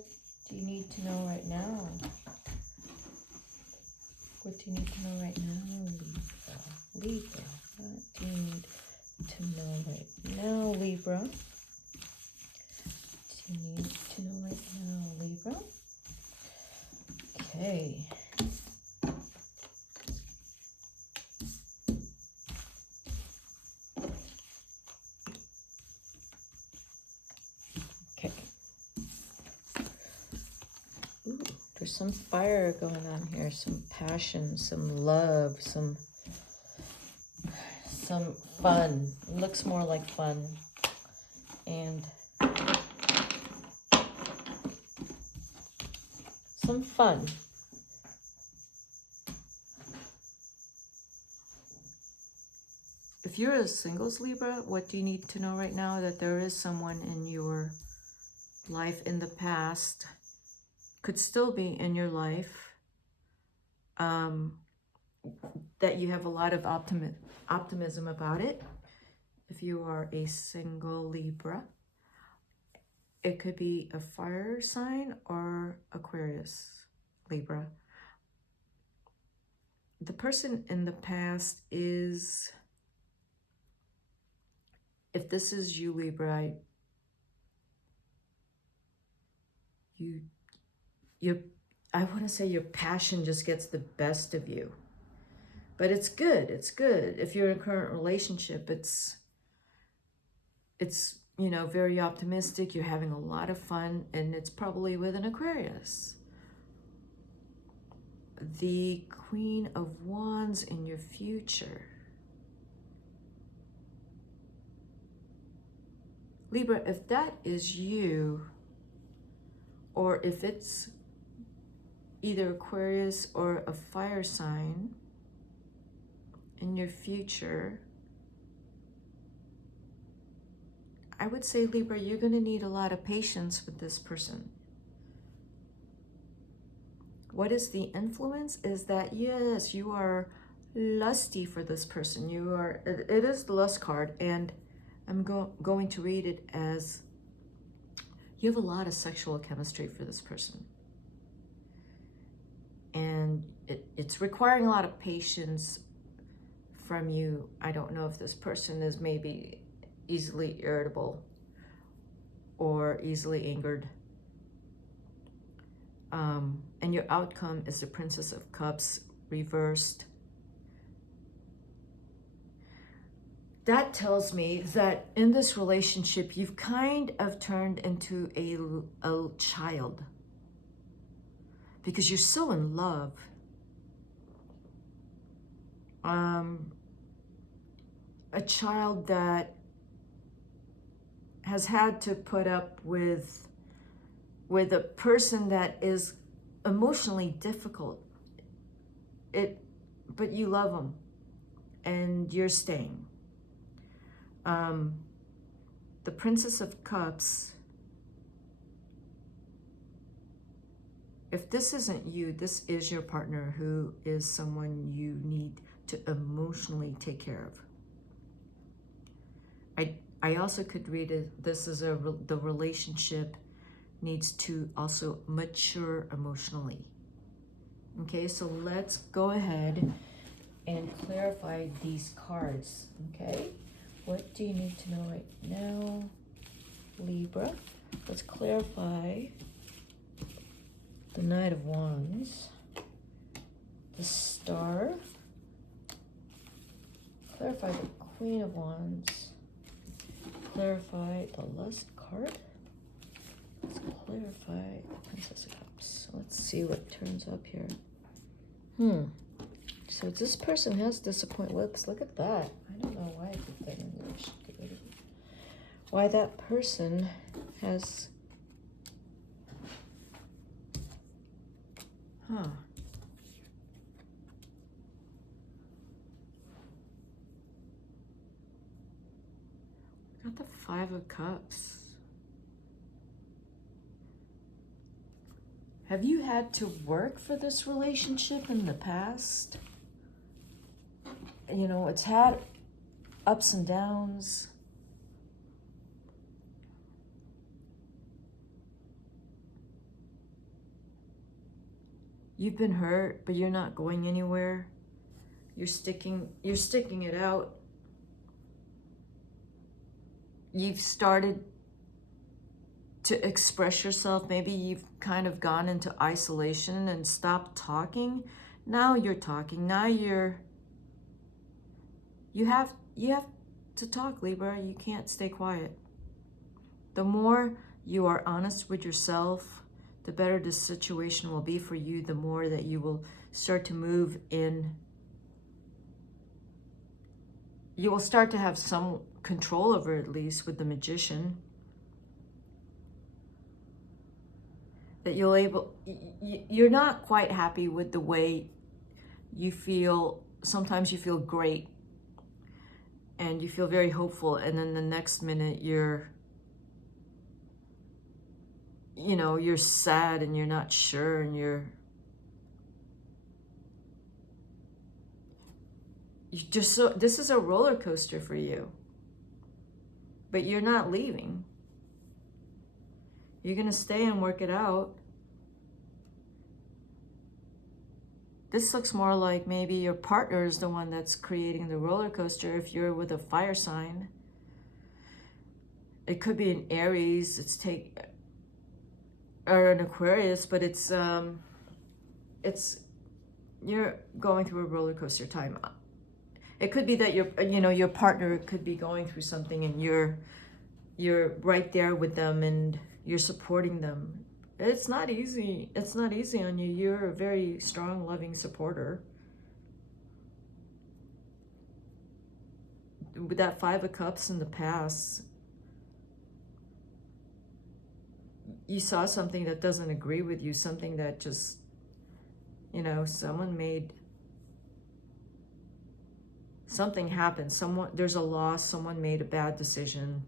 do you need to know right now? What do you need to know right now, Libra? Libra, what do you need to know right now, Libra? What do you need to know right now, Libra? Okay. There's some fire going on here, some passion, some love, some fun. It looks more like fun. And some fun. If you're a singles Libra, what do you need to know right now? That there is someone in your life in the past, could still be in your life, that you have a lot of optimism about it. If you are a single Libra, it could be a fire sign or Aquarius Libra. The person in the past is, if this is you, Libra, I want to say your passion just gets the best of you. But it's good. It's good. If you're in a current relationship, it's you know, very optimistic. You're having a lot of fun, and it's probably with an Aquarius. The Queen of Wands in your future. Libra, if that is you, or if it's either Aquarius or a fire sign in your future, I would say, Libra, you're going to need a lot of patience with this person. What is the influence is that, yes, you are lusty for this person. You are, it is the lust card, and I'm going to read it as you have a lot of sexual chemistry for this person. And it's requiring a lot of patience from you. I don't know if this person is maybe easily irritable or easily angered. And your outcome is the Princess of Cups reversed. That tells me that in this relationship, you've kind of turned into a child because you're so in love. A child that has had to put up with a person that is emotionally difficult. But you love them, and you're staying. The Princess of Cups. If this isn't you, this is your partner who is someone you need to emotionally take care of. I also could read it, this is the relationship needs to also mature emotionally. Okay, so let's go ahead and clarify these cards, okay? What do you need to know right now, Libra? Let's clarify the Knight of Wands, the Star, clarify the Queen of Wands, clarify the Lust card, clarify the Princess of Cups. Let's see what turns up here. So this person has disappointment. Whoops, look at that. I don't know why I put that in there. I should get rid of it. Why that person has... Got the Five of Cups. Have you had to work for this relationship in the past? You know, it's had ups and downs. You've been hurt, but you're not going anywhere. You're sticking it out. You've started to express yourself. Maybe you've kind of gone into isolation and stopped talking. Now you're talking. Now you have to talk, Libra. You can't stay quiet. The more you are honest with yourself, the better the situation will be for you, the more that you will start to move in. You will start to have some control over it, at least with the Magician. That you're not quite happy with the way you feel. Sometimes you feel great and you feel very hopeful, and then the next minute you're sad and you're not sure, and this is a roller coaster for you. But you're not leaving. You're gonna stay and work it out. This looks more like maybe your partner is the one that's creating the roller coaster if you're with a fire sign. It could be an Aries, or an Aquarius, but you're going through a roller coaster time. It could be that your partner could be going through something and you're right there with them and you're supporting them. It's not easy. It's not easy on you. You're a very strong, loving supporter. With that Five of Cups in the past, you saw something that doesn't agree with you, something that just, something happened. There's a loss, someone made a bad decision.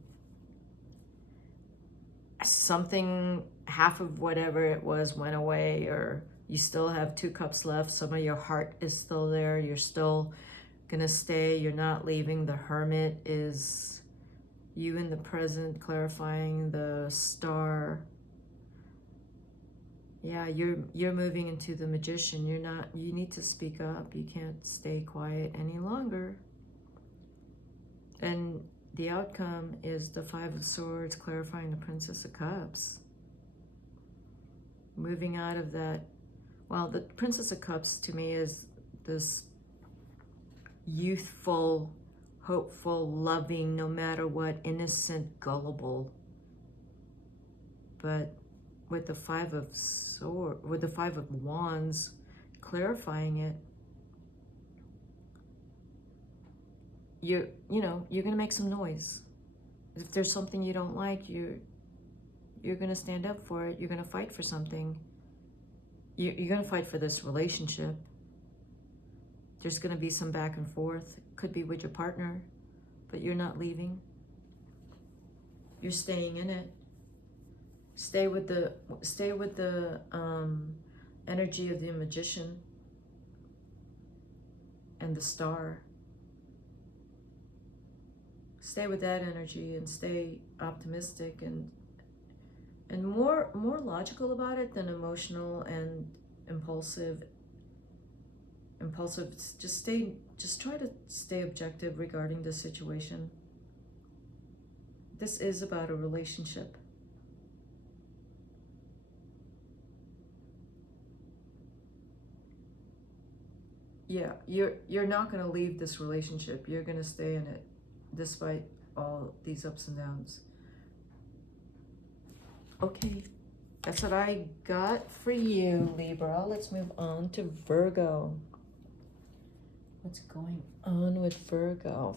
Something, half of whatever it was went away, or you still have two cups left. Some of your heart is still there. You're still gonna stay. You're not leaving. The Hermit is you in the present, clarifying the Star. Yeah, you're moving into the Magician. You need to speak up. You can't stay quiet any longer. And the outcome is the Five of Swords, clarifying the Princess of Cups. Moving out of that, well, the Princess of Cups to me is this youthful, hopeful, loving, no matter what, innocent, gullible. But with the Five of Wands, clarifying it, you're gonna make some noise. If there's something you don't like, you're gonna stand up for it. You're gonna fight for something. You're gonna fight for this relationship. There's gonna be some back and forth. Could be with your partner, but you're not leaving. You're staying in it. Stay with the energy of the Magician and the Star. Stay with that energy and stay optimistic and more logical about it than emotional and impulsive. Just try to stay objective regarding the situation. This is about a relationship. Yeah, you're not going to leave this relationship. You're going to stay in it despite all these ups and downs. Okay, That's what I got for you, Libra. Let's move on to Virgo. What's going on with Virgo?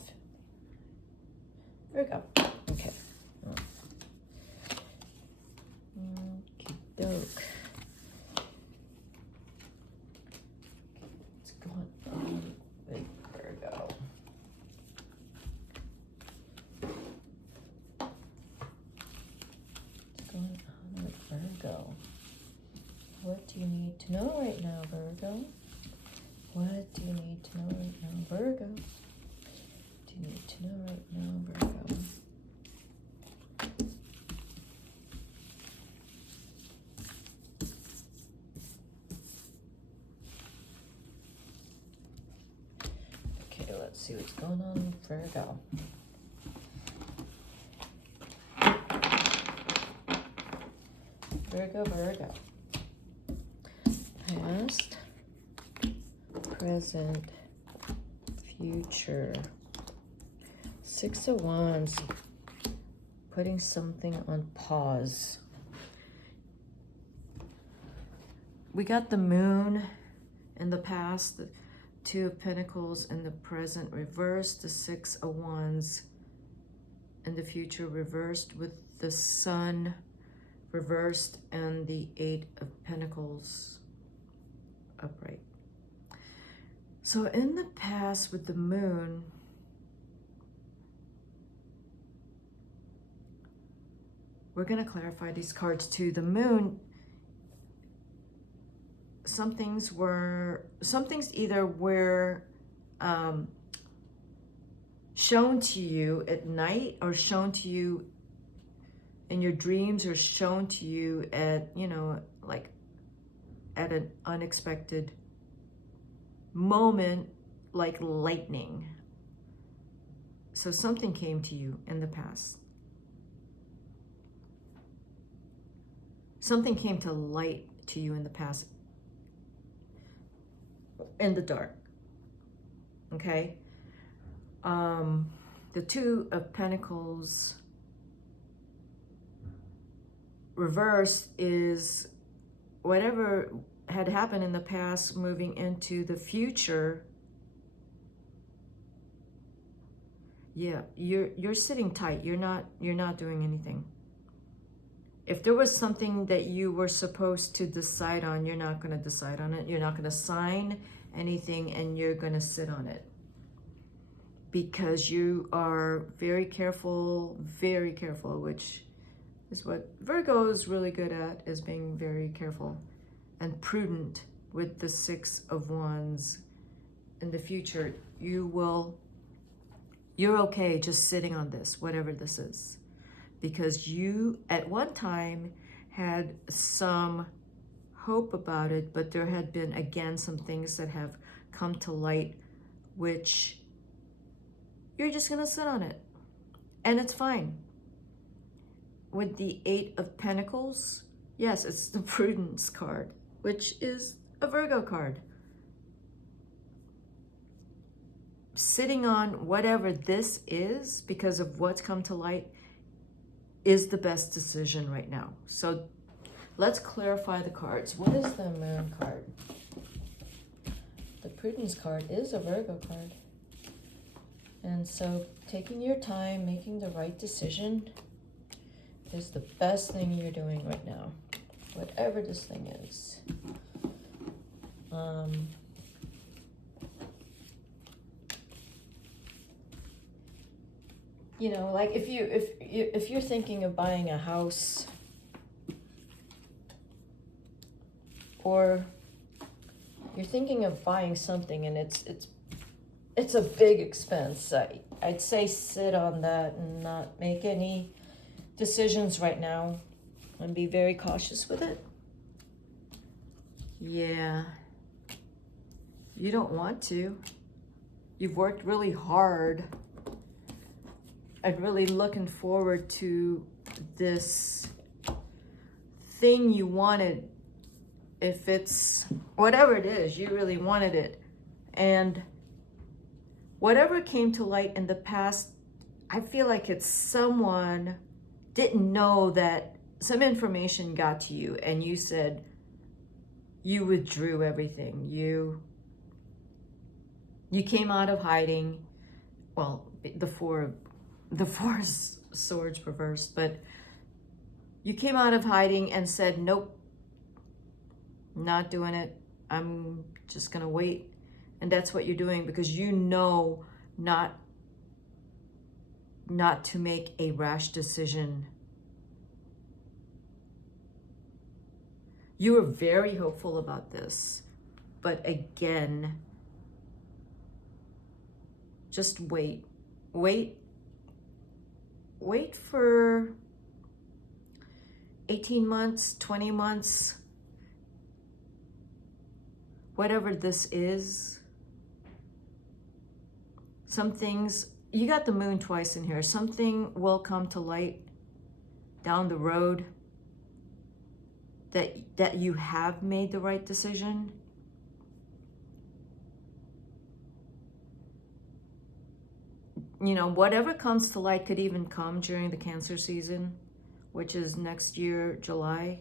Virgo. Okay. Okey-doke. What's going on with Virgo? What's going on with Virgo? What do you need to know right now, Virgo? What do you need to know right now, Virgo? What do you need to know right now, Virgo? Okay, let's see what's going on with Virgo. Virgo. Past, present, future. 6 of Wands, putting something on pause. We got the Moon in the past, the 2 of Pentacles in the present reversed, the 6 of Wands in the future reversed, with the Sun reversed and the 8 of Pentacles upright. So in the past with the Moon, we're going to clarify these cards too. The Moon, some things either were shown to you at night, or shown to you in your dreams, or shown to you at, you know, like at an unexpected moment, like lightning. So something came to you in the past. Something came to light to you in the past, in the dark. Okay? The 2 of Pentacles reverse is whatever had happened in the past moving into the future. Yeah, you're sitting tight. You're not doing anything. If there was something that you were supposed to decide on, you're not going to decide on it. You're not going to sign anything, and you're going to sit on it. Because you are very careful, which is what Virgo is really good at, is being very careful and prudent with the 6 of Wands. In the future, you're okay just sitting on this, whatever this is. Because you, at one time, had some hope about it, but there had been, again, some things that have come to light, which you're just going to sit on it. And it's fine. With the 8 of Pentacles, yes, it's the Prudence card, which is a Virgo card. Sitting on whatever this is, because of what's come to light, is the best decision right now. So let's clarify the cards. What is the Moon card? The Prudence card is a Virgo card. And so taking your time, making the right decision is the best thing you're doing right now. Whatever this thing is. You know, like if you're thinking of buying a house, or you're thinking of buying something and it's a big expense, I'd say sit on that and not make any decisions right now, and be very cautious with it. Yeah, you don't want to. You've worked really hard and really looking forward to this thing you wanted. If it's whatever it is, you really wanted it. And whatever came to light in the past, I feel like it's someone didn't know that some information got to you and you said you withdrew everything. You came out of hiding. Well, the four swords reversed, but you came out of hiding and said, nope, not doing it. I'm just gonna wait. And that's what you're doing because you know not to make a rash decision. You are very hopeful about this, but again, just wait. Wait for 18 months, 20 months, whatever this is. Some things, you got the moon twice in here. Something will come to light down the road that you have made the right decision. You know, whatever comes to light could even come during the Cancer season, which is next year, July.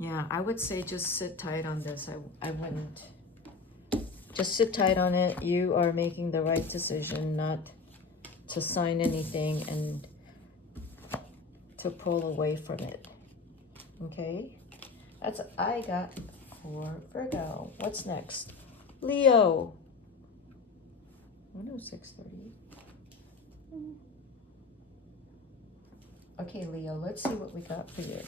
Yeah, I would say just sit tight on this. I wouldn't. Just sit tight on it. You are making the right decision not to sign anything and to pull away from it. Okay? That's what I got for Virgo. What's next? Leo. 106:30. Okay, Leo, let's see what we got for you.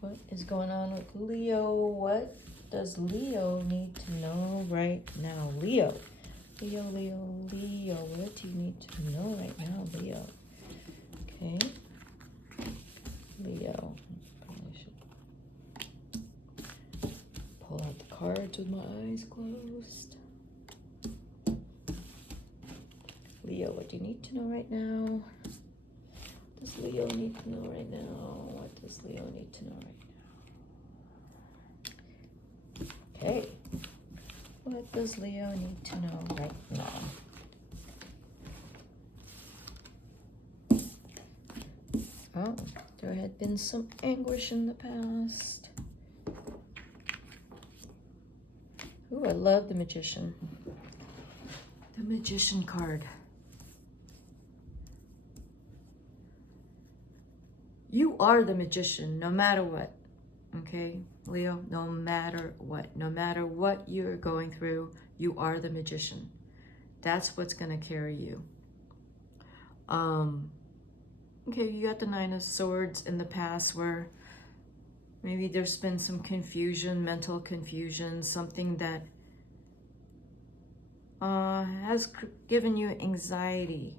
What is going on with Leo? What does Leo need to know right now? Leo. Leo, what do you need to know right now, Leo? Okay. Leo. I should pull out the cards with my eyes closed. Leo, what do you need to know right now? What does Leo need to know right now? What does Leo need to know right now? Okay. What does Leo need to know right now? Oh, there had been some anguish in the past. Ooh, I love the Magician. The Magician card. You are the Magician, no matter what. Okay, Leo, no matter what you're going through, you are the Magician. That's what's going to carry you. Okay, you got the Nine of Swords in the past where maybe there's been some confusion, mental confusion, something that has given you anxiety.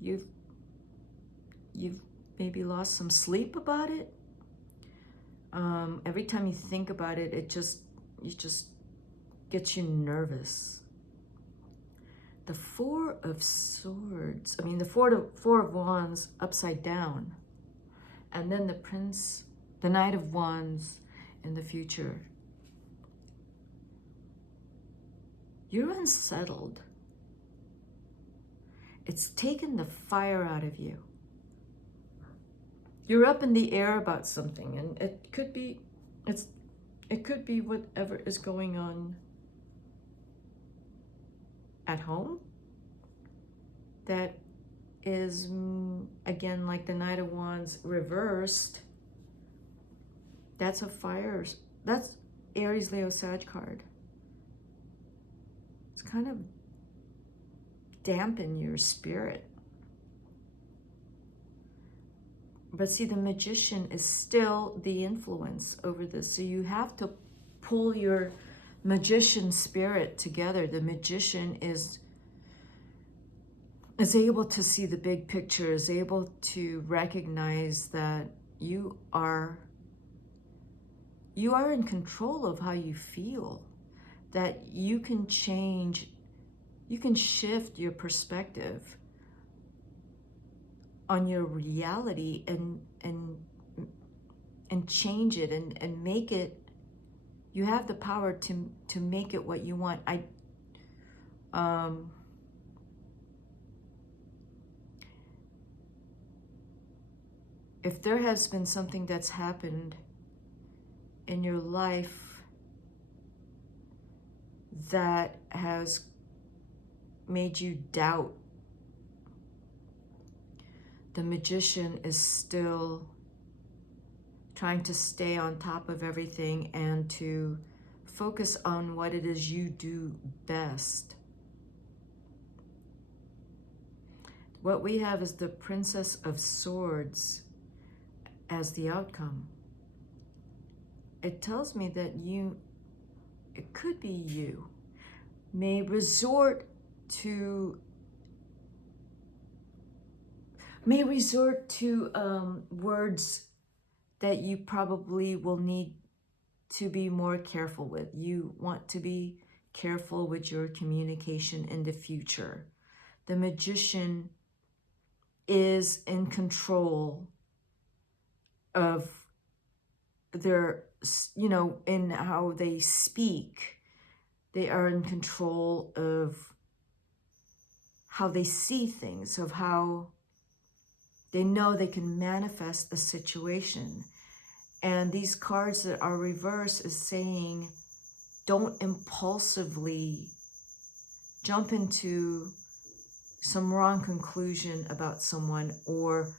You've maybe lost some sleep about it. Every time you think about it, it just gets you nervous. The Four of Swords, the Four of Wands upside down. And then the Knight of Wands in the future. You're unsettled. It's taken the fire out of you. You're up in the air about something, and it could be whatever is going on at home that is, again, like the Knight of Wands reversed. That's a fire. That's Aries, Leo, Sag card. It's kind of dampen your spirit. But see, the Magician is still the influence over this. So you have to pull your Magician spirit together. The Magician is able to see the big picture, is able to recognize that you are in control of how you feel, that you can change, you can shift your perspective on your reality and and change it and make it. You have the power to make it what you want. If there has been something that's happened in your life that has made you doubt, the Magician is still trying to stay on top of everything and to focus on what it is you do best. What we have is the Princess of Swords as the outcome. It tells me that it could be you, may resort to words that you probably will need to be more careful with. You want to be careful with your communication in the future. The Magician is in control of their, in how they speak. They are in control of how they see things, of how they know they can manifest a situation. And these cards that are reversed is saying, don't impulsively jump into some wrong conclusion about someone, or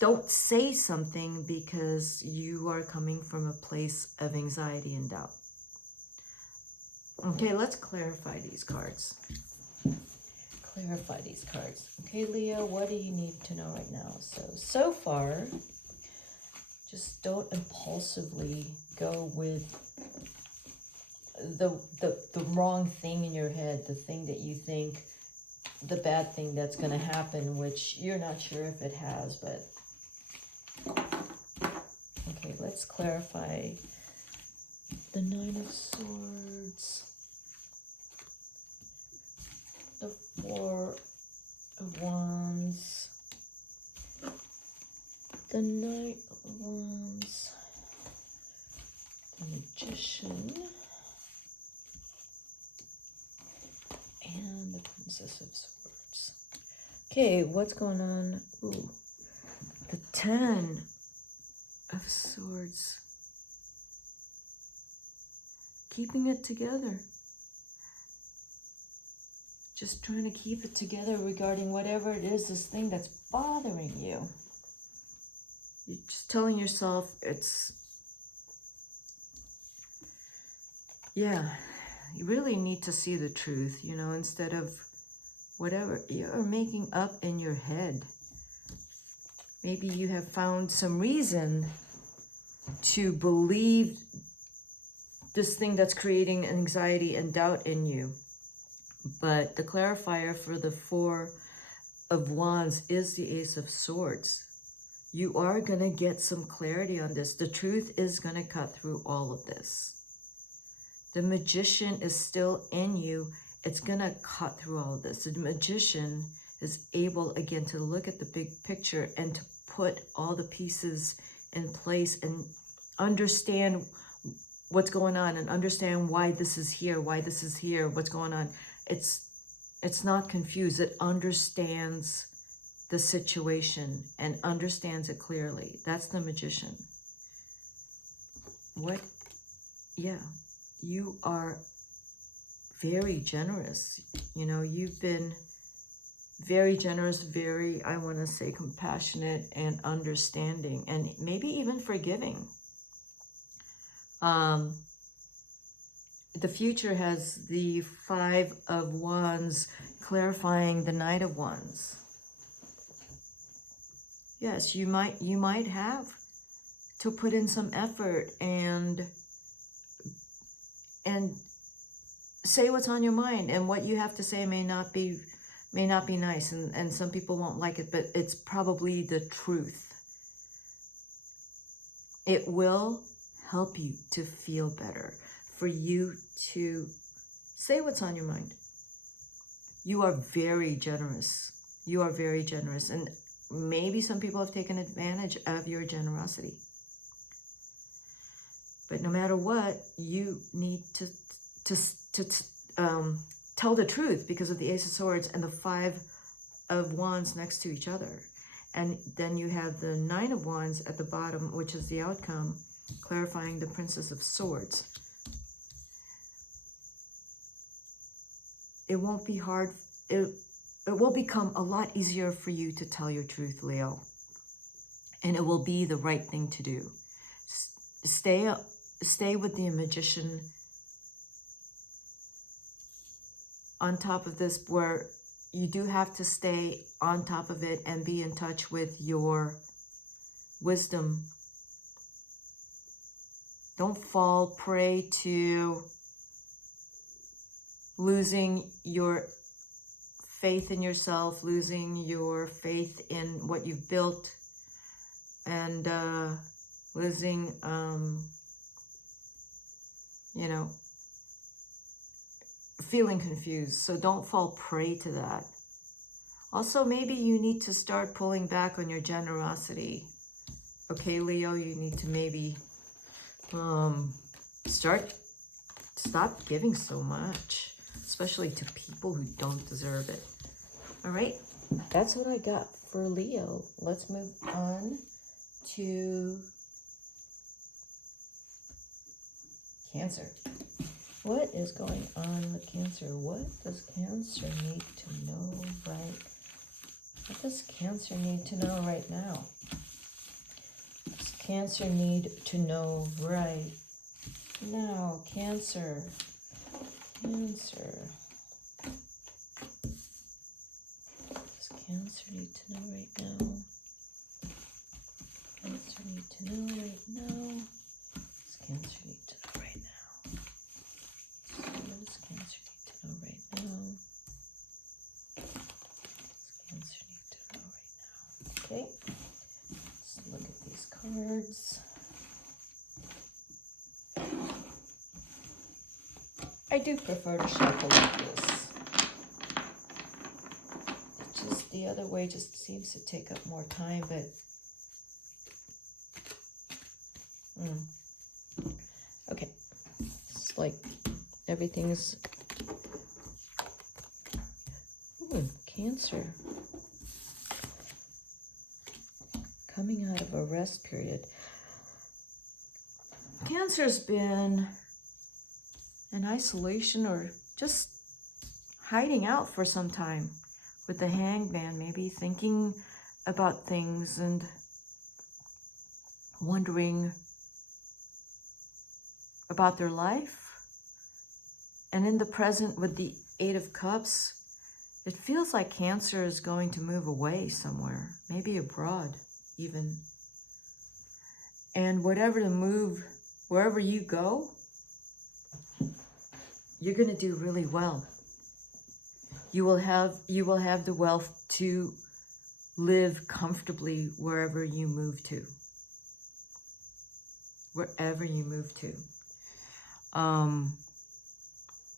don't say something because you are coming from a place of anxiety and doubt. Okay, let's clarify these cards. Clarify these cards. Okay, Leo, what do you need to know right now? So far, just don't impulsively go with the wrong thing in your head, the thing that you think, the bad thing that's going to happen, which you're not sure if it has, but okay, let's clarify the Nine of Swords, the Four of Wands, the Knight of Wands, the Magician, and the Princess of Swords. Okay, what's going on? Ooh, the Ten of Swords. Keeping it together. Just trying to keep it together regarding whatever it is, this thing that's bothering you. You're just telling yourself yeah, you really need to see the truth, instead of whatever you're making up in your head. Maybe you have found some reason to believe this thing that's creating anxiety and doubt in you. But the clarifier for the Four of Wands is the Ace of Swords. You are going to get some clarity on this. The truth is going to cut through all of this. The Magician is still in you. It's going to cut through all of this. The Magician is able, again, to look at the big picture and to put all the pieces in place and understand what's going on and understand why this is here, what's going on. It's not confused. It understands the situation and understands it clearly. That's the Magician. Yeah, you are very generous. You've been very generous, very, I want to say, compassionate and understanding, and maybe even forgiving. The future has the Five of Wands clarifying the Knight of Wands. Yes, you might have to put in some effort and say what's on your mind, and what you have to say may not be nice, and some people won't like it, but it's probably the truth. It will help you to feel better, for you to say what's on your mind. You are very generous. You are very generous, and maybe some people have taken advantage of your generosity. But no matter what, you need to tell the truth because of the Ace of Swords and the Five of Wands next to each other. And then you have the Nine of Wands at the bottom, which is the outcome, clarifying the Princess of Swords. It won't be hard. It will become a lot easier for you to tell your truth, Leo. And it will be the right thing to do. Stay with the Magician on top of this, where you do have to stay on top of it and be in touch with your wisdom. Don't fall prey to losing your faith in yourself, losing your faith in what you've built, and losing, you know, feeling confused. So don't fall prey to that. Also, maybe you need to start pulling back on your generosity. Okay, Leo, you need to maybe stop giving so much, especially to people who don't deserve it. All right, that's what I got for Leo. Let's move on to Cancer. What is going on with Cancer? What does Cancer need to know right? What does Cancer need to know right now? What does Cancer need to know right now? Cancer. Cancer. What does Cancer need to know right now? Cancer need to know right now. What does Cancer need to know right now? What does Cancer need to know right now? What does Cancer need to know right now? Okay, let's look at these cards. I do prefer to shuffle like this. It's just the other way just seems to take up more time, but okay. It's like everything's Cancer. Coming out of a rest period. Cancer's been in isolation or just hiding out for some time with the Hangman, maybe thinking about things and wondering about their life. And in the present with the Eight of Cups, it feels like Cancer is going to move away somewhere, maybe abroad even. And whatever the move, wherever you go, you're going to do really well. You will have the wealth to live comfortably wherever you move to. Wherever you move to.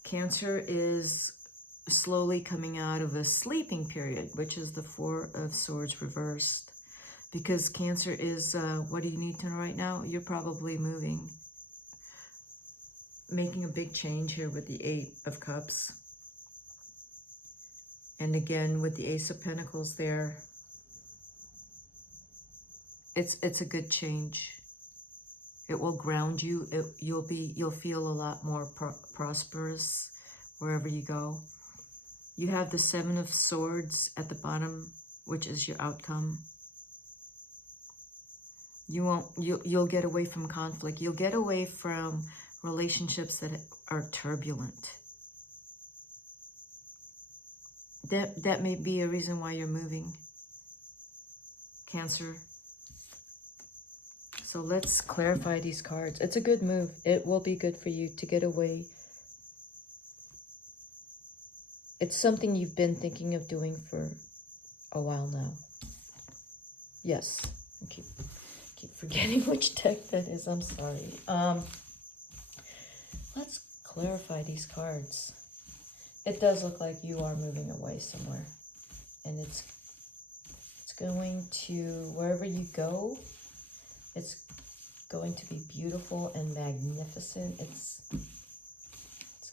Cancer is slowly coming out of a sleeping period, which is the Four of Swords reversed. Because Cancer is, what do you need to know right now? You're probably moving, making a big change here with the Eight of Cups. And again, with the Ace of Pentacles there, it's a good change. It will ground you. You'll feel a lot more prosperous wherever you go. You have the Seven of Swords at the bottom, which is your outcome. You'll get away from conflict. You'll get away from relationships that are turbulent. That may be a reason why you're moving, Cancer. So let's clarify these cards. It's a good move. It will be good for you to get away. It's something you've been thinking of doing for a while now. Yes. I keep forgetting which deck that is. I'm sorry. Let's clarify these cards. It does look like you are moving away somewhere. And it's going to, wherever you go, it's going to be beautiful and magnificent. It's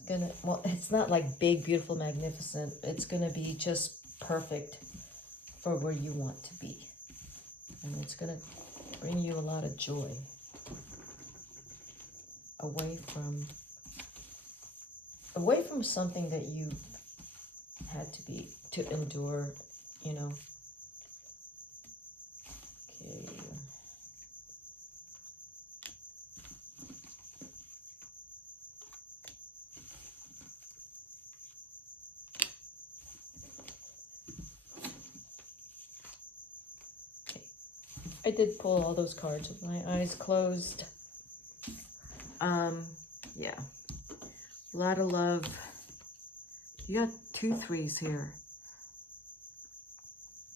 gonna, well, it's not like big, beautiful, magnificent. It's gonna be just perfect for where you want to be. And it's gonna bring you a lot of joy away from something that you had to endure, you know. Okay. I did pull all those cards with my eyes closed. Yeah. A lot of love. You got 2 3s here.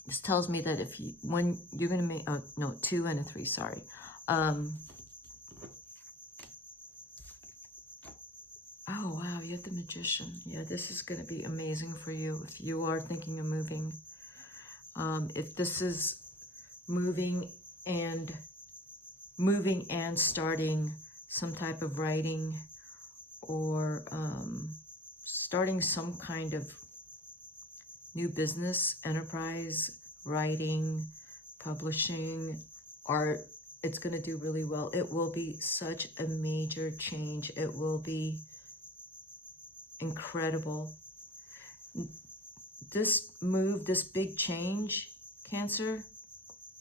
This tells me that when you're going to make, no, 2 and a 3, sorry. Oh, wow, you have the Magician. Yeah, this is going to be amazing for you if you are thinking of moving. If this is moving and starting some type of writing or starting some kind of new business, enterprise, writing, publishing, art, it's going to do really well. It will be such a major change. It will be incredible. This move, this big change, Cancer,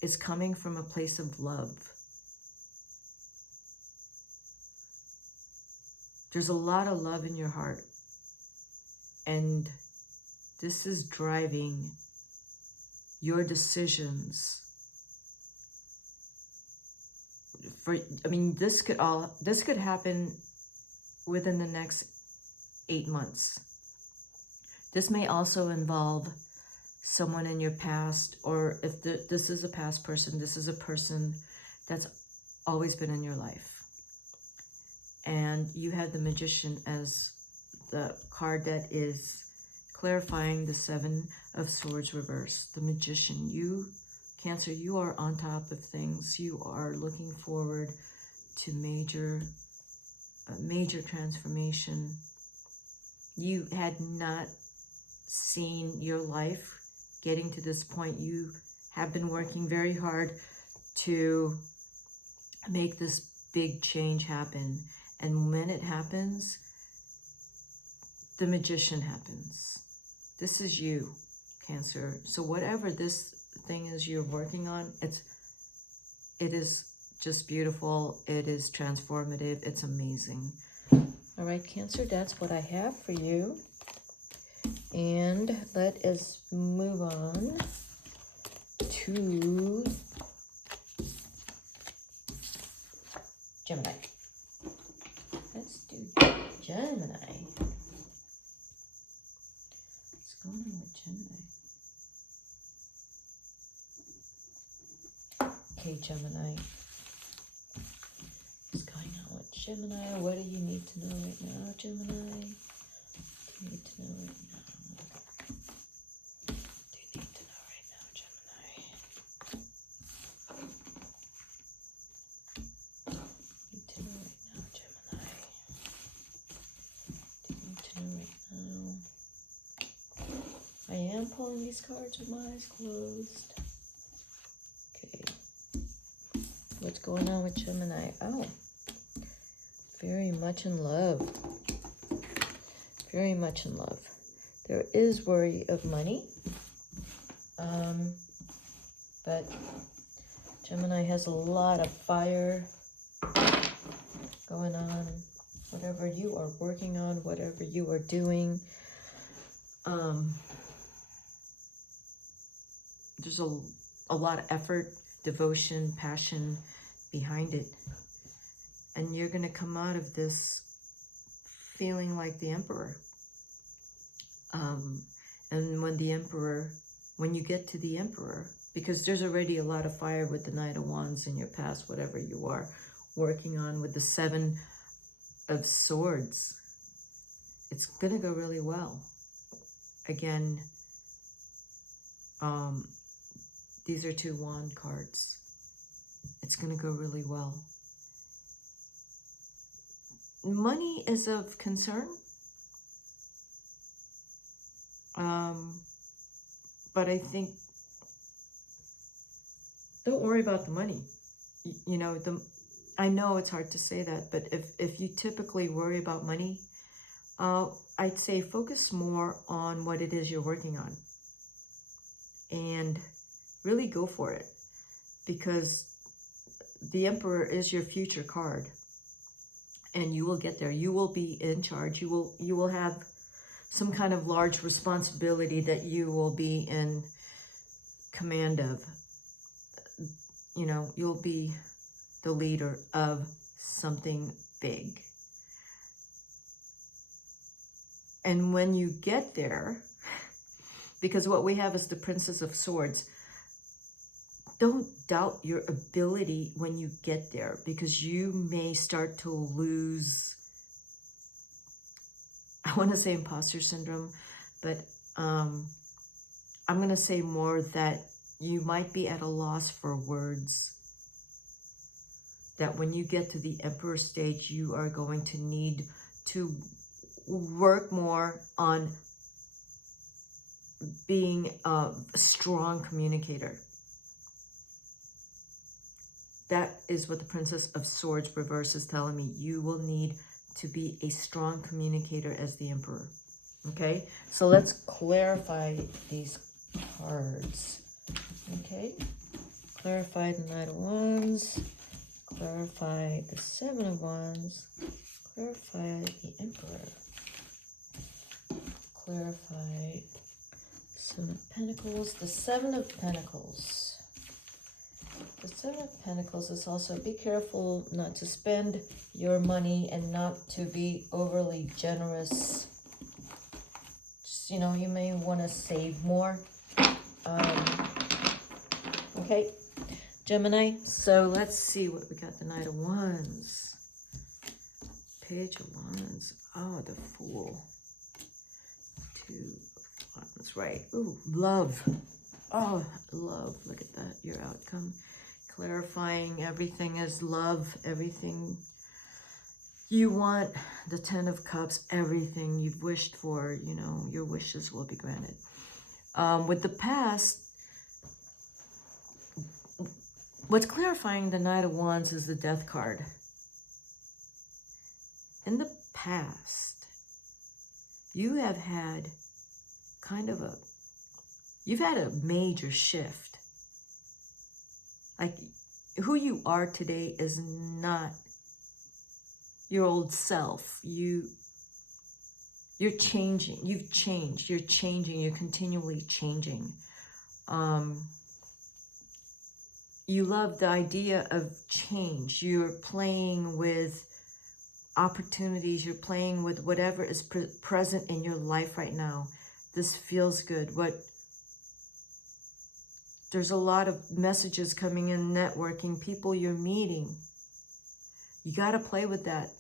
is coming from a place of love. There's a lot of love in your heart. And this is driving your decisions. This could happen within the next 8 months. This may also involve someone in your past, or if this is a past person, this is a person that's always been in your life. And you had the Magician as the card that is clarifying the 7 of Swords reverse. The Magician, you, Cancer, you are on top of things. You are looking forward to major transformation. You had not seen your life getting to this point. You have been working very hard to make this big change happen. And when it happens, the Magician happens. This is you, Cancer. So whatever this thing is you're working on, it is just beautiful. It is transformative. It's amazing. All right, Cancer, that's what I have for you. And let us move on to Gemini. Let's do Gemini. What's going on with Gemini? Okay, Gemini. What's going on with Gemini? What do you need to know right now, Gemini? What do you need to know right now? Pulling these cards with my eyes closed. Okay. What's going on with Gemini? Oh. Very much in love. Very much in love. There is worry of money. But Gemini has a lot of fire going on. Whatever you are working on, whatever you are doing. There's a lot of effort, devotion, passion behind it. And you're going to come out of this feeling like the Emperor. And when you get to the Emperor, because there's already a lot of fire with the Knight of Wands in your past, whatever you are working on with the 7 of Swords, it's going to go really well. Again, these are 2 wand cards. It's going to go really well. money is of concern. But I think, don't worry about the money. You know, I know it's hard to say that, but if you typically worry about money, I'd say focus more on what it is you're working on. And really go for it. Because the Emperor is your future card. And you will get there. You will be in charge. You will have some kind of large responsibility that you will be in command of. You know, you'll be the leader of something big. And when you get there, because what we have is the Princess of Swords, don't doubt your ability when you get there, because you may start to lose, I want to say imposter syndrome, but I'm going to say more that you might be at a loss for words. That when you get to the Emperor stage, you are going to need to work more on being a strong communicator. That is what the Princess of Swords reverse is telling me. You will need to be a strong communicator as the Emperor. Okay, so let's clarify these cards. Okay, clarify the Knight of Wands, clarify the Seven of Wands, clarify the Emperor, clarify Seven of Pentacles, the Seven of Pentacles. The Seven of Pentacles is also, be careful not to spend your money and not to be overly generous. Just, you know, you may want to save more. Okay, Gemini. So let's see what we got. The Knight of Wands. Page of Wands. Oh, the Fool. Two of Wands. Right. Ooh, love. Oh, love. Look at that. Your outcome. Clarifying everything is love, everything you want, the Ten of Cups, everything you've wished for, you know, your wishes will be granted. With the past, what's clarifying the Knight of Wands is the Death card. In the past, you have had kind of you've had a major shift. Like, who you are today is not your old self. You're changing. You've changed. You're changing. You're continually changing. You love the idea of change. You're playing with opportunities. You're playing with whatever is present in your life right now. This feels good. There's a lot of messages coming in, networking, people you're meeting. You got to play with that.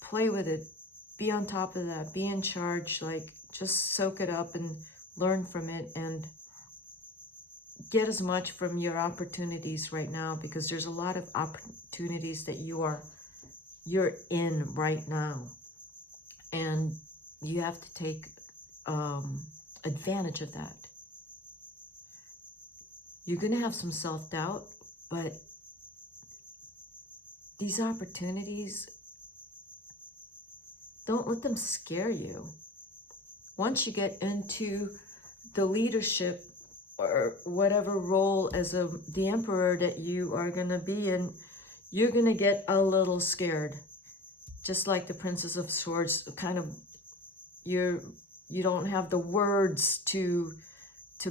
Play with it. Be on top of that. Be in charge. Like, just soak it up and learn from it and get as much from your opportunities right now, because there's a lot of opportunities that you're in right now. And you have to take advantage of that. You're going to have some self-doubt, but these opportunities, don't let them scare you. Once you get into the leadership or whatever role as the Emperor that you are going to be in, you're going to get a little scared. Just like the Princess of Swords, kind of, you don't have the words to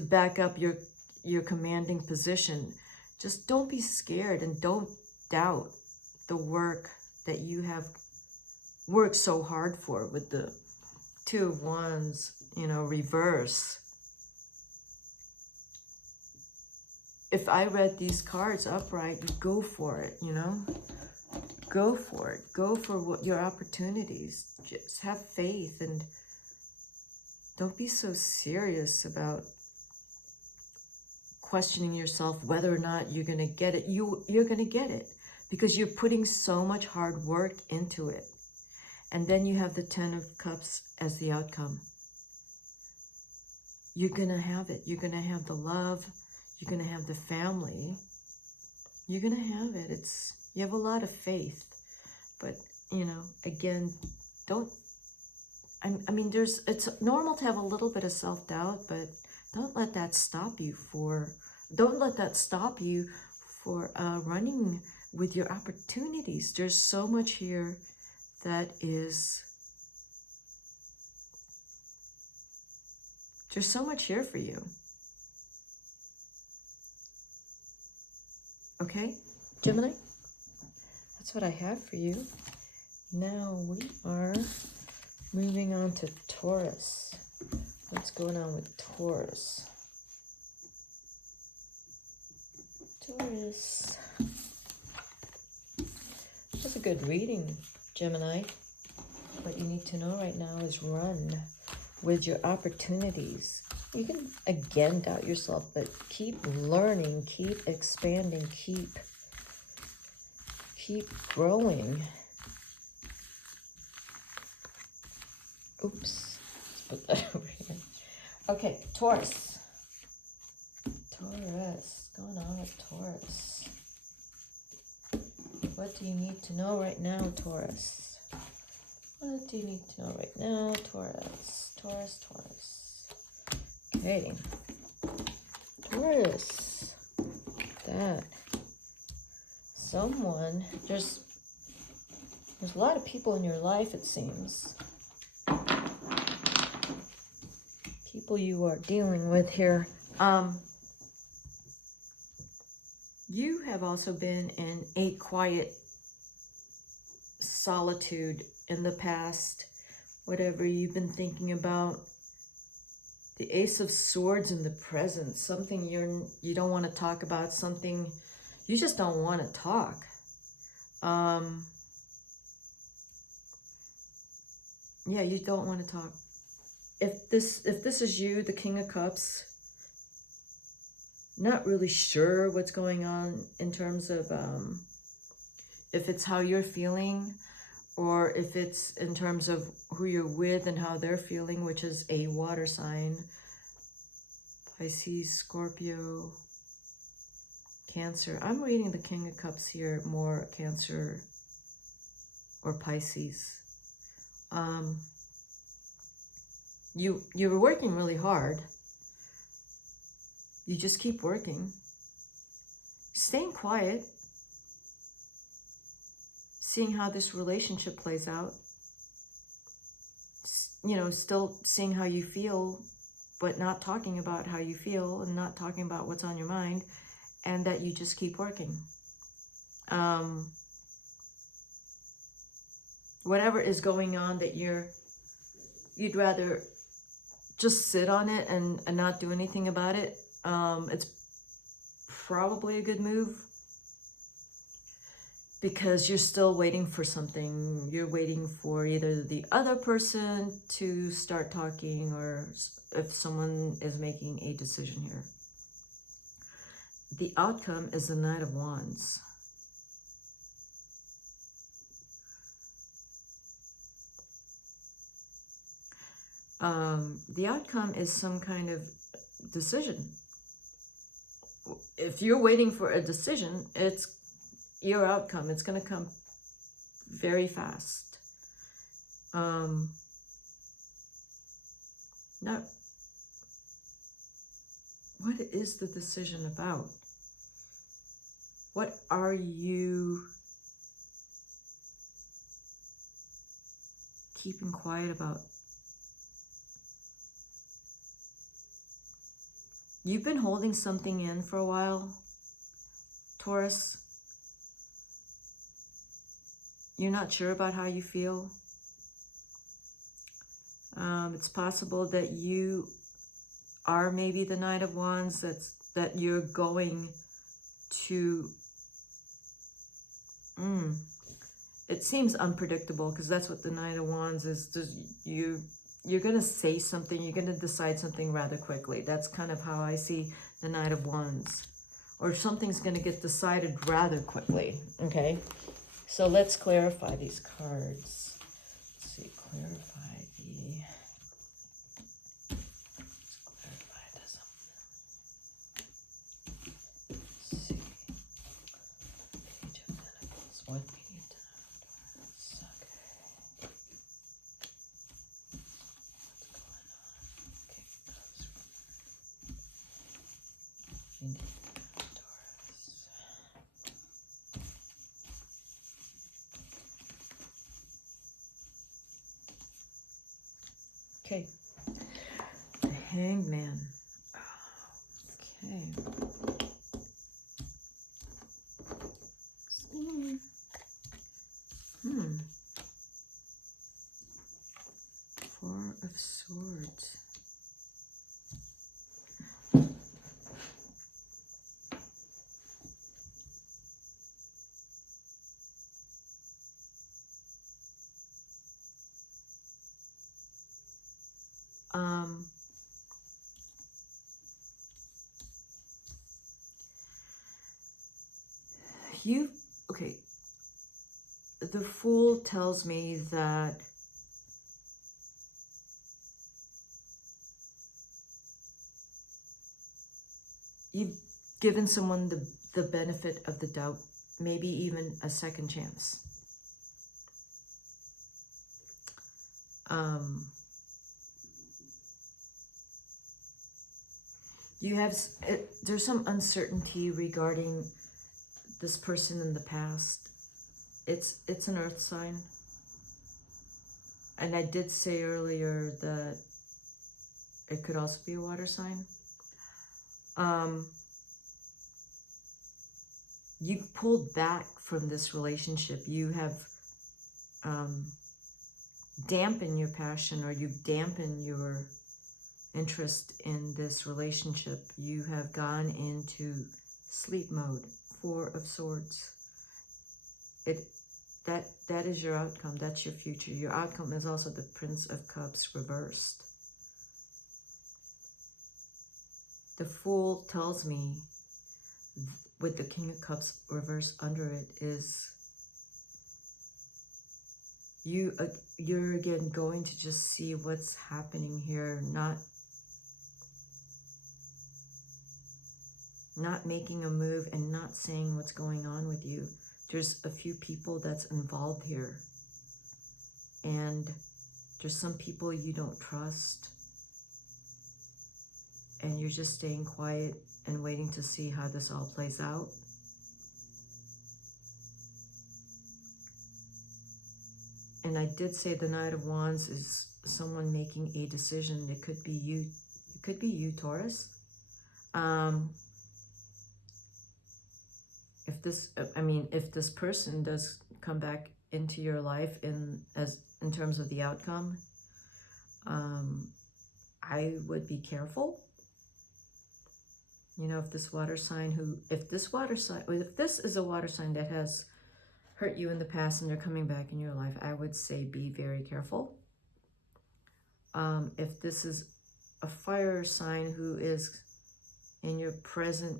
back up your commanding position. Just don't be scared and don't doubt the work that you have worked so hard for with the Two of Wands, you know, reverse. If I read these cards upright, go for it, you know? Go for it. Go for what your opportunities. Just have faith and don't be so serious about questioning yourself whether or not you're going to get it. You're going to get it, because you're putting so much hard work into it. And then you have the Ten of Cups as the outcome. You're going to have it. You're going to have the love. You're going to have the family. You're going to have it. You have a lot of faith. But, you know, again, I mean, it's normal to have a little bit of self-doubt, but don't let that stop you for running with your opportunities. There's so much here that is, there's so much here for you. Okay, Gemini? That's what I have for you. Now we are moving on to Taurus. What's going on with Taurus? Taurus. That's a good reading, Gemini. What you need to know right now is run with your opportunities. You can, again, doubt yourself, but keep learning, keep expanding, keep growing. Oops, let's put that over here. Okay, Taurus. Taurus, what's going on with Taurus? What do you need to know right now, Taurus? What do you need to know right now, Taurus? Taurus. Okay. Taurus. That. Someone, there's a lot of people in your life, it seems. People you are dealing with here. You have also been in a quiet solitude in the past. Whatever you've been thinking about. The Ace of Swords in the present. Something you don't want to talk about. Something you just don't want to talk. Yeah, you don't want to talk. If this is you, the King of Cups, not really sure what's going on in terms of if it's how you're feeling, or if it's in terms of who you're with and how they're feeling, which is a water sign. Pisces, Scorpio, Cancer. I'm reading the King of Cups here, more Cancer or Pisces. You're working really hard. You just keep working. Staying quiet. Seeing how this relationship plays out. You know, still seeing how you feel, but not talking about how you feel and not talking about what's on your mind, and that you just keep working. Whatever is going on that you'd rather just sit on it and not do anything about it. It's probably a good move, because you're still waiting for something. You're waiting for either the other person to start talking, or if someone is making a decision here. The outcome is the Knight of Wands. The outcome is some kind of decision. If you're waiting for a decision, it's your outcome. It's going to come very fast. Now, what is the decision about? What are you keeping quiet about? You've been holding something in for a while, Taurus. You're not sure about how you feel. It's possible that you are maybe the Knight of Wands, that you're going to... It seems unpredictable, because that's what the Knight of Wands is. You're going to say something, you're going to decide something rather quickly. That's kind of how I see the Knight of Wands. or something's going to get decided rather quickly. Okay, so let's clarify these cards. Let's see, clarify this. Let's see. Page of Pentacles. What we need to know. Okay. Okay, the Hanged Man. Okay. Four of Swords. Okay, the Fool tells me that you've given someone the benefit of the doubt, maybe even a second chance. There's some uncertainty regarding this person in the past. It's an earth sign. And I did say earlier that it could also be a water sign. You've pulled back from this relationship. You have dampened your passion, or you've dampened your interest in this relationship. You have gone into sleep mode. Four of Swords. That is your outcome. That's your future. Your outcome is also the Prince of Cups reversed. The Fool tells me, with the King of Cups reversed under it, is you're again going to just see what's happening here, not making a move and not saying what's going on with you. There's a few people that's involved here, and there's some people you don't trust, and you're just staying quiet and waiting to see how this all plays out. And I did say the Knight of Wands is someone making a decision. It could be you. It could be you, Taurus. If this person does come back into your life in terms of the outcome, I would be careful. You know, if this is a water sign that has hurt you in the past and they're coming back in your life, I would say be very careful. If this is a fire sign who is in your current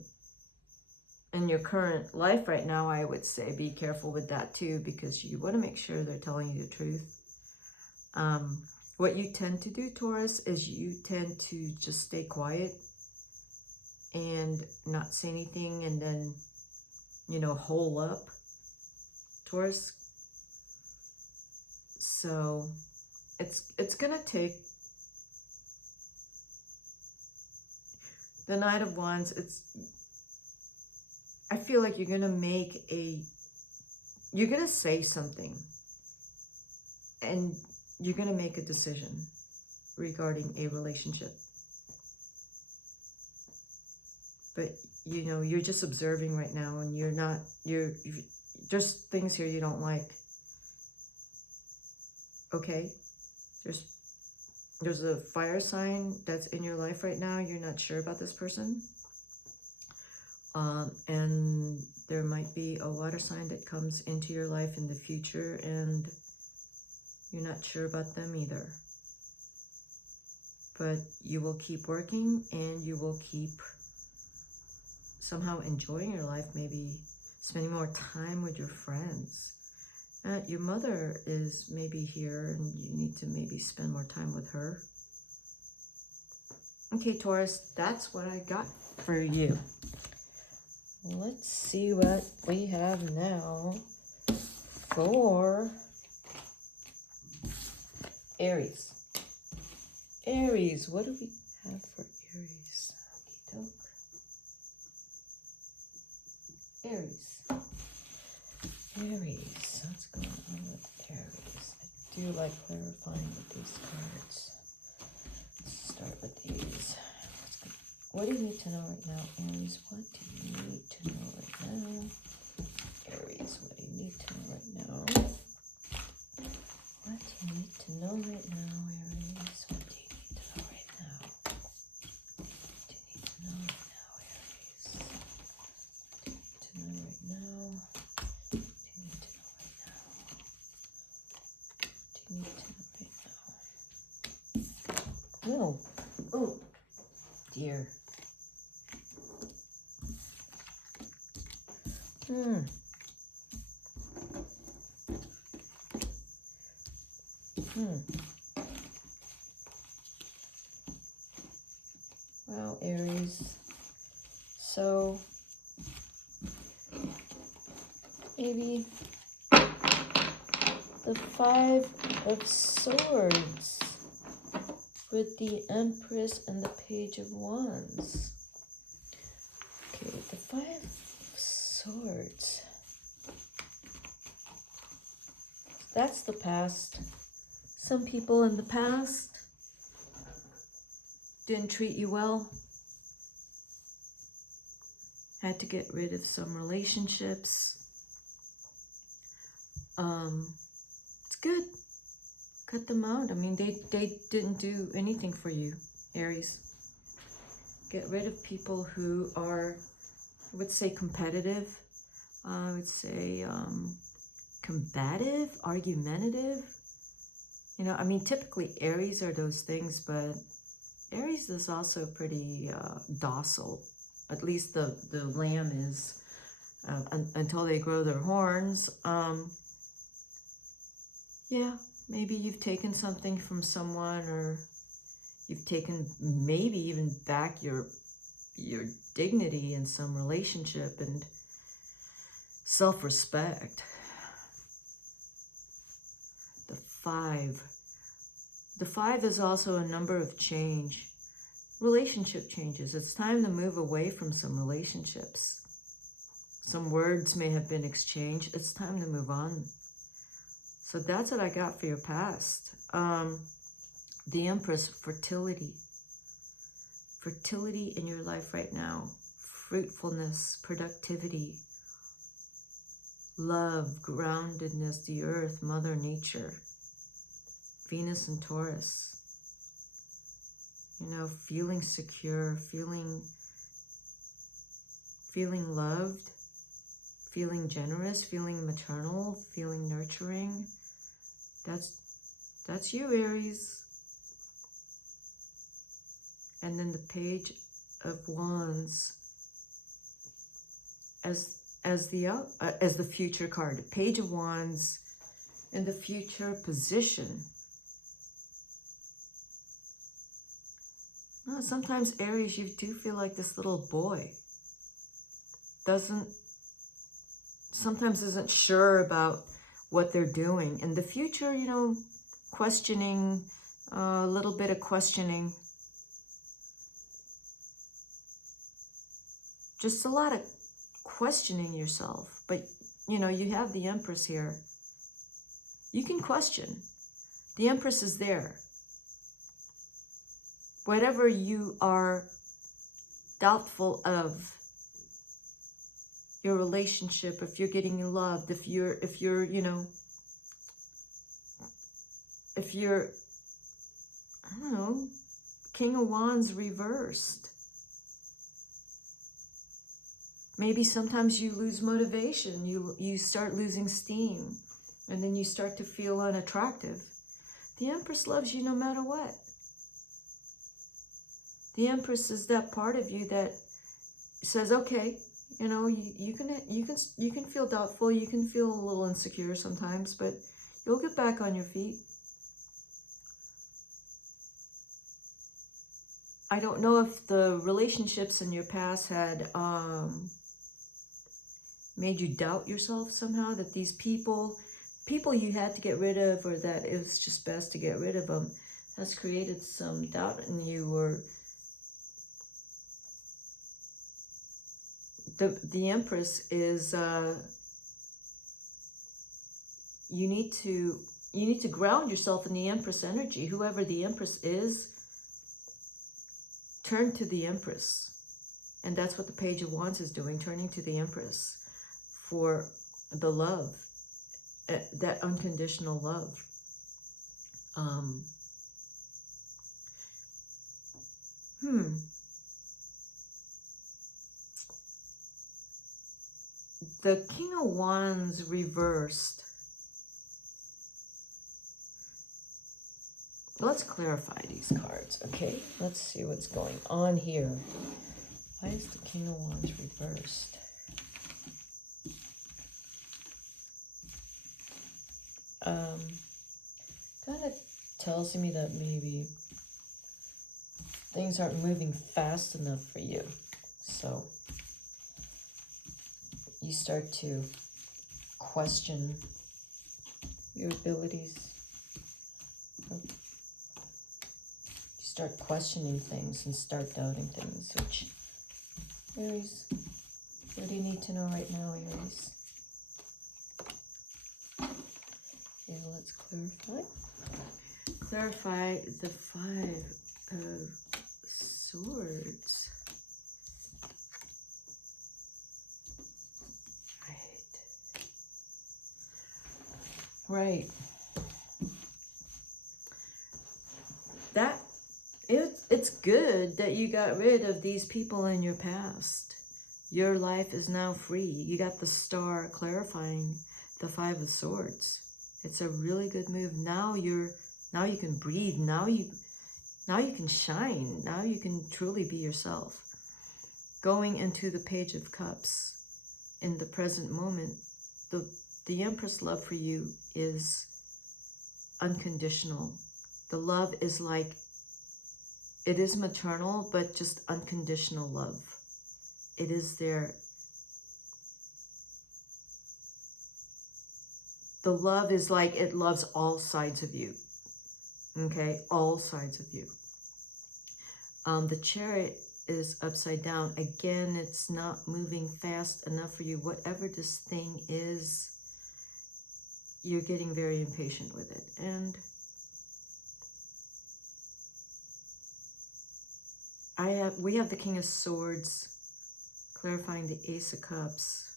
life right now, I would say be careful with that too, because you want to make sure they're telling you the truth. What you tend to do, Taurus, is you tend to just stay quiet and not say anything, and then, you know, hole up, Taurus. So it's gonna take the Knight of Wands. I feel like you're gonna say something, and you're gonna make a decision regarding a relationship. But, you know, you're just observing right now, and there's things here you don't like. Okay? There's a fire sign that's in your life right now. You're not sure about this person. And there might be a water sign that comes into your life in the future, and you're not sure about them either. But you will keep working, and you will keep somehow enjoying your life, maybe spending more time with your friends. Your mother is maybe here and you need to maybe spend more time with her. Okay, Taurus, that's what I got for you. Let's see what we have now for Aries. Aries, what do we have for Aries? Aries. Aries, what's going on with Aries? I do like clarifying with these cards. Let's start with these. What do you need to know right now, Aries? What do you need to know right now? Aries, what do you need to know right now? What do you need to know right now, Aries? What do you need to know right now? What do you need to know right now, Aries? What do you need to know right now? What do you need to know right now? What do you need to know right now? No. Oh, dear. Wow, Aries. So, maybe the Five of Swords with the Empress and the Page of Wands. Okay, the Five of Swords. That's the past. Some people in the past didn't treat you well. Had to get rid of some relationships. It's good. Cut them out. I mean, they didn't do anything for you, Aries. Get rid of people who are, I would say, competitive. I would say combative, argumentative. You know, I mean, typically Aries are those things, but Aries is also pretty docile. At least the lamb is, until they grow their horns. Yeah, maybe you've taken something from someone, or you've taken maybe even back your dignity in some relationship and self-respect. The five. The five is also a number of change. Relationship changes. It's time to move away from some relationships. Some words may have been exchanged. It's time to move on. So that's what I got for your past. The Empress, fertility. Fertility in your life right now. Fruitfulness, productivity, love, groundedness, the earth, Mother Nature. Venus and Taurus. You know, feeling secure, feeling loved, feeling generous, feeling maternal, feeling nurturing. That's you, Aries. And then the Page of Wands as the future card. Page of Wands in the future position. No, sometimes Aries, you do feel like this little boy. Sometimes isn't sure about what they're doing. In the future, you know, questioning, a little bit of questioning. Just a lot of questioning yourself. But, you know, you have the Empress here. You can question. The Empress is there. Whatever you are doubtful of, your relationship, if you're getting loved, if you're, you know, if you're, I don't know, King of Wands reversed. Maybe sometimes you lose motivation, you start losing steam, and then you start to feel unattractive. The Empress loves you no matter what. The Empress is that part of you that says, okay, you know, you can feel doubtful, you can feel a little insecure sometimes, but you'll get back on your feet. I don't know if the relationships in your past had made you doubt yourself somehow, that these people you had to get rid of, or that it was just best to get rid of them, has created some doubt in you. Or the Empress is you need to ground yourself in the Empress energy. Whoever the Empress is, turn to the Empress. And that's what the Page of Wands is doing, turning to the Empress for the love, that unconditional love. The King of Wands reversed. Let's clarify these cards, okay? Let's see what's going on here. Why is the King of Wands reversed? Kind of tells me that maybe things aren't moving fast enough for you. So you start to question your abilities. You start questioning things and start doubting things, which, Aries, what do you need to know right now, Aries? Okay, let's clarify. Clarify the Five of Swords. Right. That it's good that you got rid of these people in your past. Your life is now free. You got the Star clarifying the Five of Swords. It's a really good move. Now you can breathe. Now you can shine. Now you can truly be yourself. Going into the Page of Cups in the present moment, the Empress love for you is unconditional. The love is like, it is maternal, but just unconditional love. It is there. The love is like, it loves all sides of you. Okay, all sides of you. The Chariot is upside down. Again, it's not moving fast enough for you. Whatever this thing is, you're getting very impatient with it. And we have the King of Swords clarifying the Ace of Cups.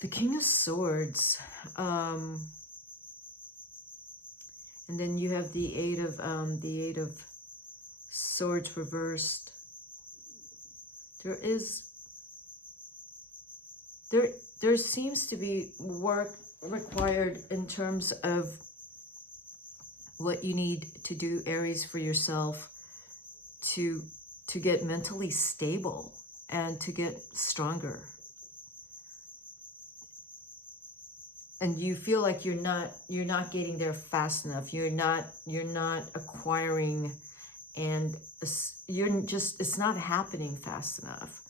The King of Swords, and then you have the Eight of Swords reversed. There seems to be work required in terms of what you need to do, Aries, for yourself to get mentally stable and to get stronger. And you feel like you're not getting there fast enough. You're not acquiring, and it's not happening fast enough.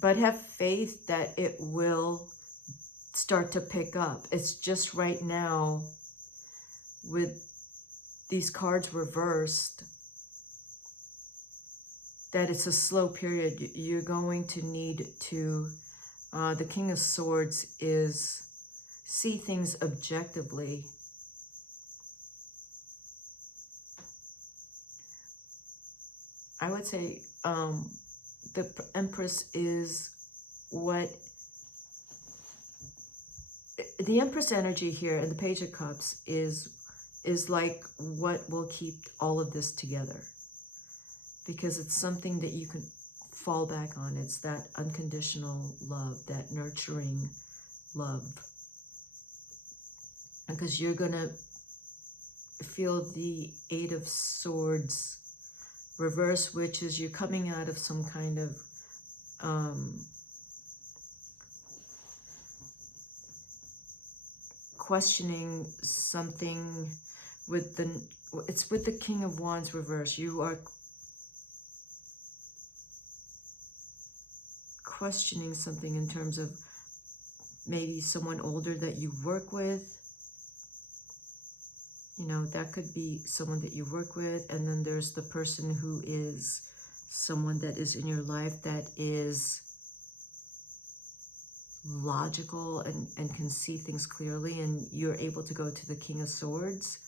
But have faith that it will start to pick up. It's just right now, with these cards reversed, that it's a slow period. You're going to need to, the King of Swords is see things objectively. I would say the Empress is what, the Empress energy here and the Page of Cups is like what will keep all of this together. Because it's something that you can fall back on. It's that unconditional love, that nurturing love. Because you're gonna feel the Eight of Swords reverse, which is you're coming out of some kind of questioning something with it's with the King of Wands reverse. You are questioning something in terms of maybe someone older that you work with. You know, that could be someone that you work with. And then there's the person who is someone that is in your life that is logical and can see things clearly. And you're able to go to the King of Swords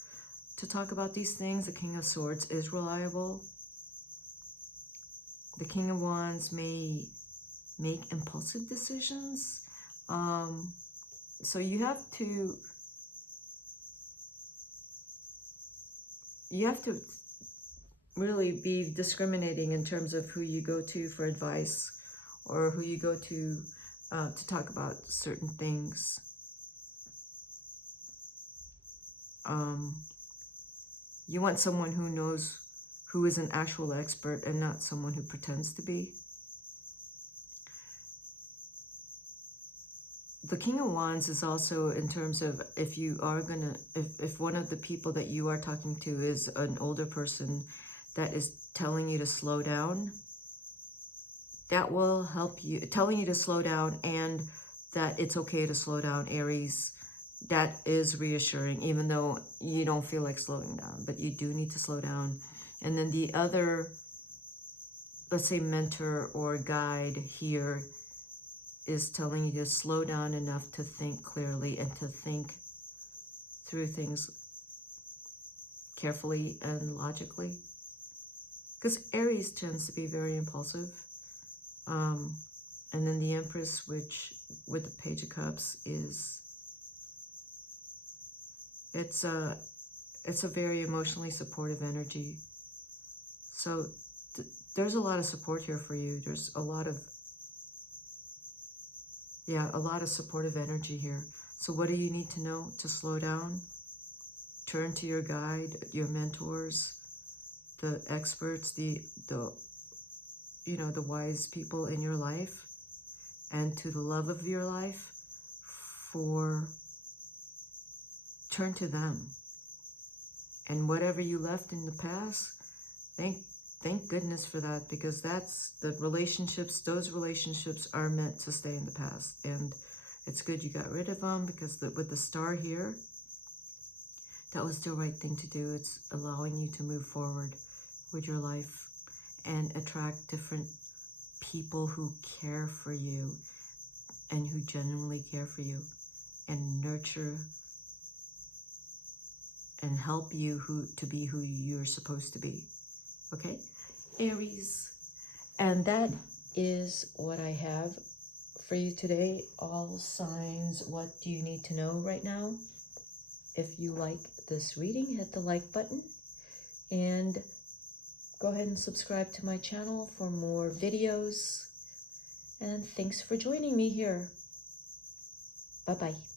to talk about these things. The King of Swords is reliable. The King of Wands may make impulsive decisions. So you have to really be discriminating in terms of who you go to for advice, or who you go to talk about certain things. You want someone who knows, who is an actual expert, and not someone who pretends to be. The King of Wands is also in terms of if you are gonna, if one of the people that you are talking to is an older person that is telling you to slow down, that will help you, telling you to slow down and that it's okay to slow down, Aries. That is reassuring, even though you don't feel like slowing down, but you do need to slow down. And then the other, let's say mentor or guide here, is telling you to slow down enough to think clearly and to think through things carefully and logically. Because Aries tends to be very impulsive. And then the Empress, which with the Page of Cups, is, it's a very emotionally supportive energy. So there's a lot of support here for you. There's a lot of, a lot of supportive energy here. So what do you need to know to slow down? Turn to your guide, your mentors, the experts, the wise people in your life, and to the love of your life. Turn to them. And whatever you left in the past, thank goodness for that, because that's the relationships, those relationships are meant to stay in the past. And it's good you got rid of them, because with the star here, that was the right thing to do. It's allowing you to move forward with your life and attract different people who care for you and who genuinely care for you and nurture and help you to be who you're supposed to be. Okay, Aries. And that is what I have for you today. All signs, what do you need to know right now? If you like this reading, hit the like button and go ahead and subscribe to my channel for more videos. And thanks for joining me here. Bye-bye.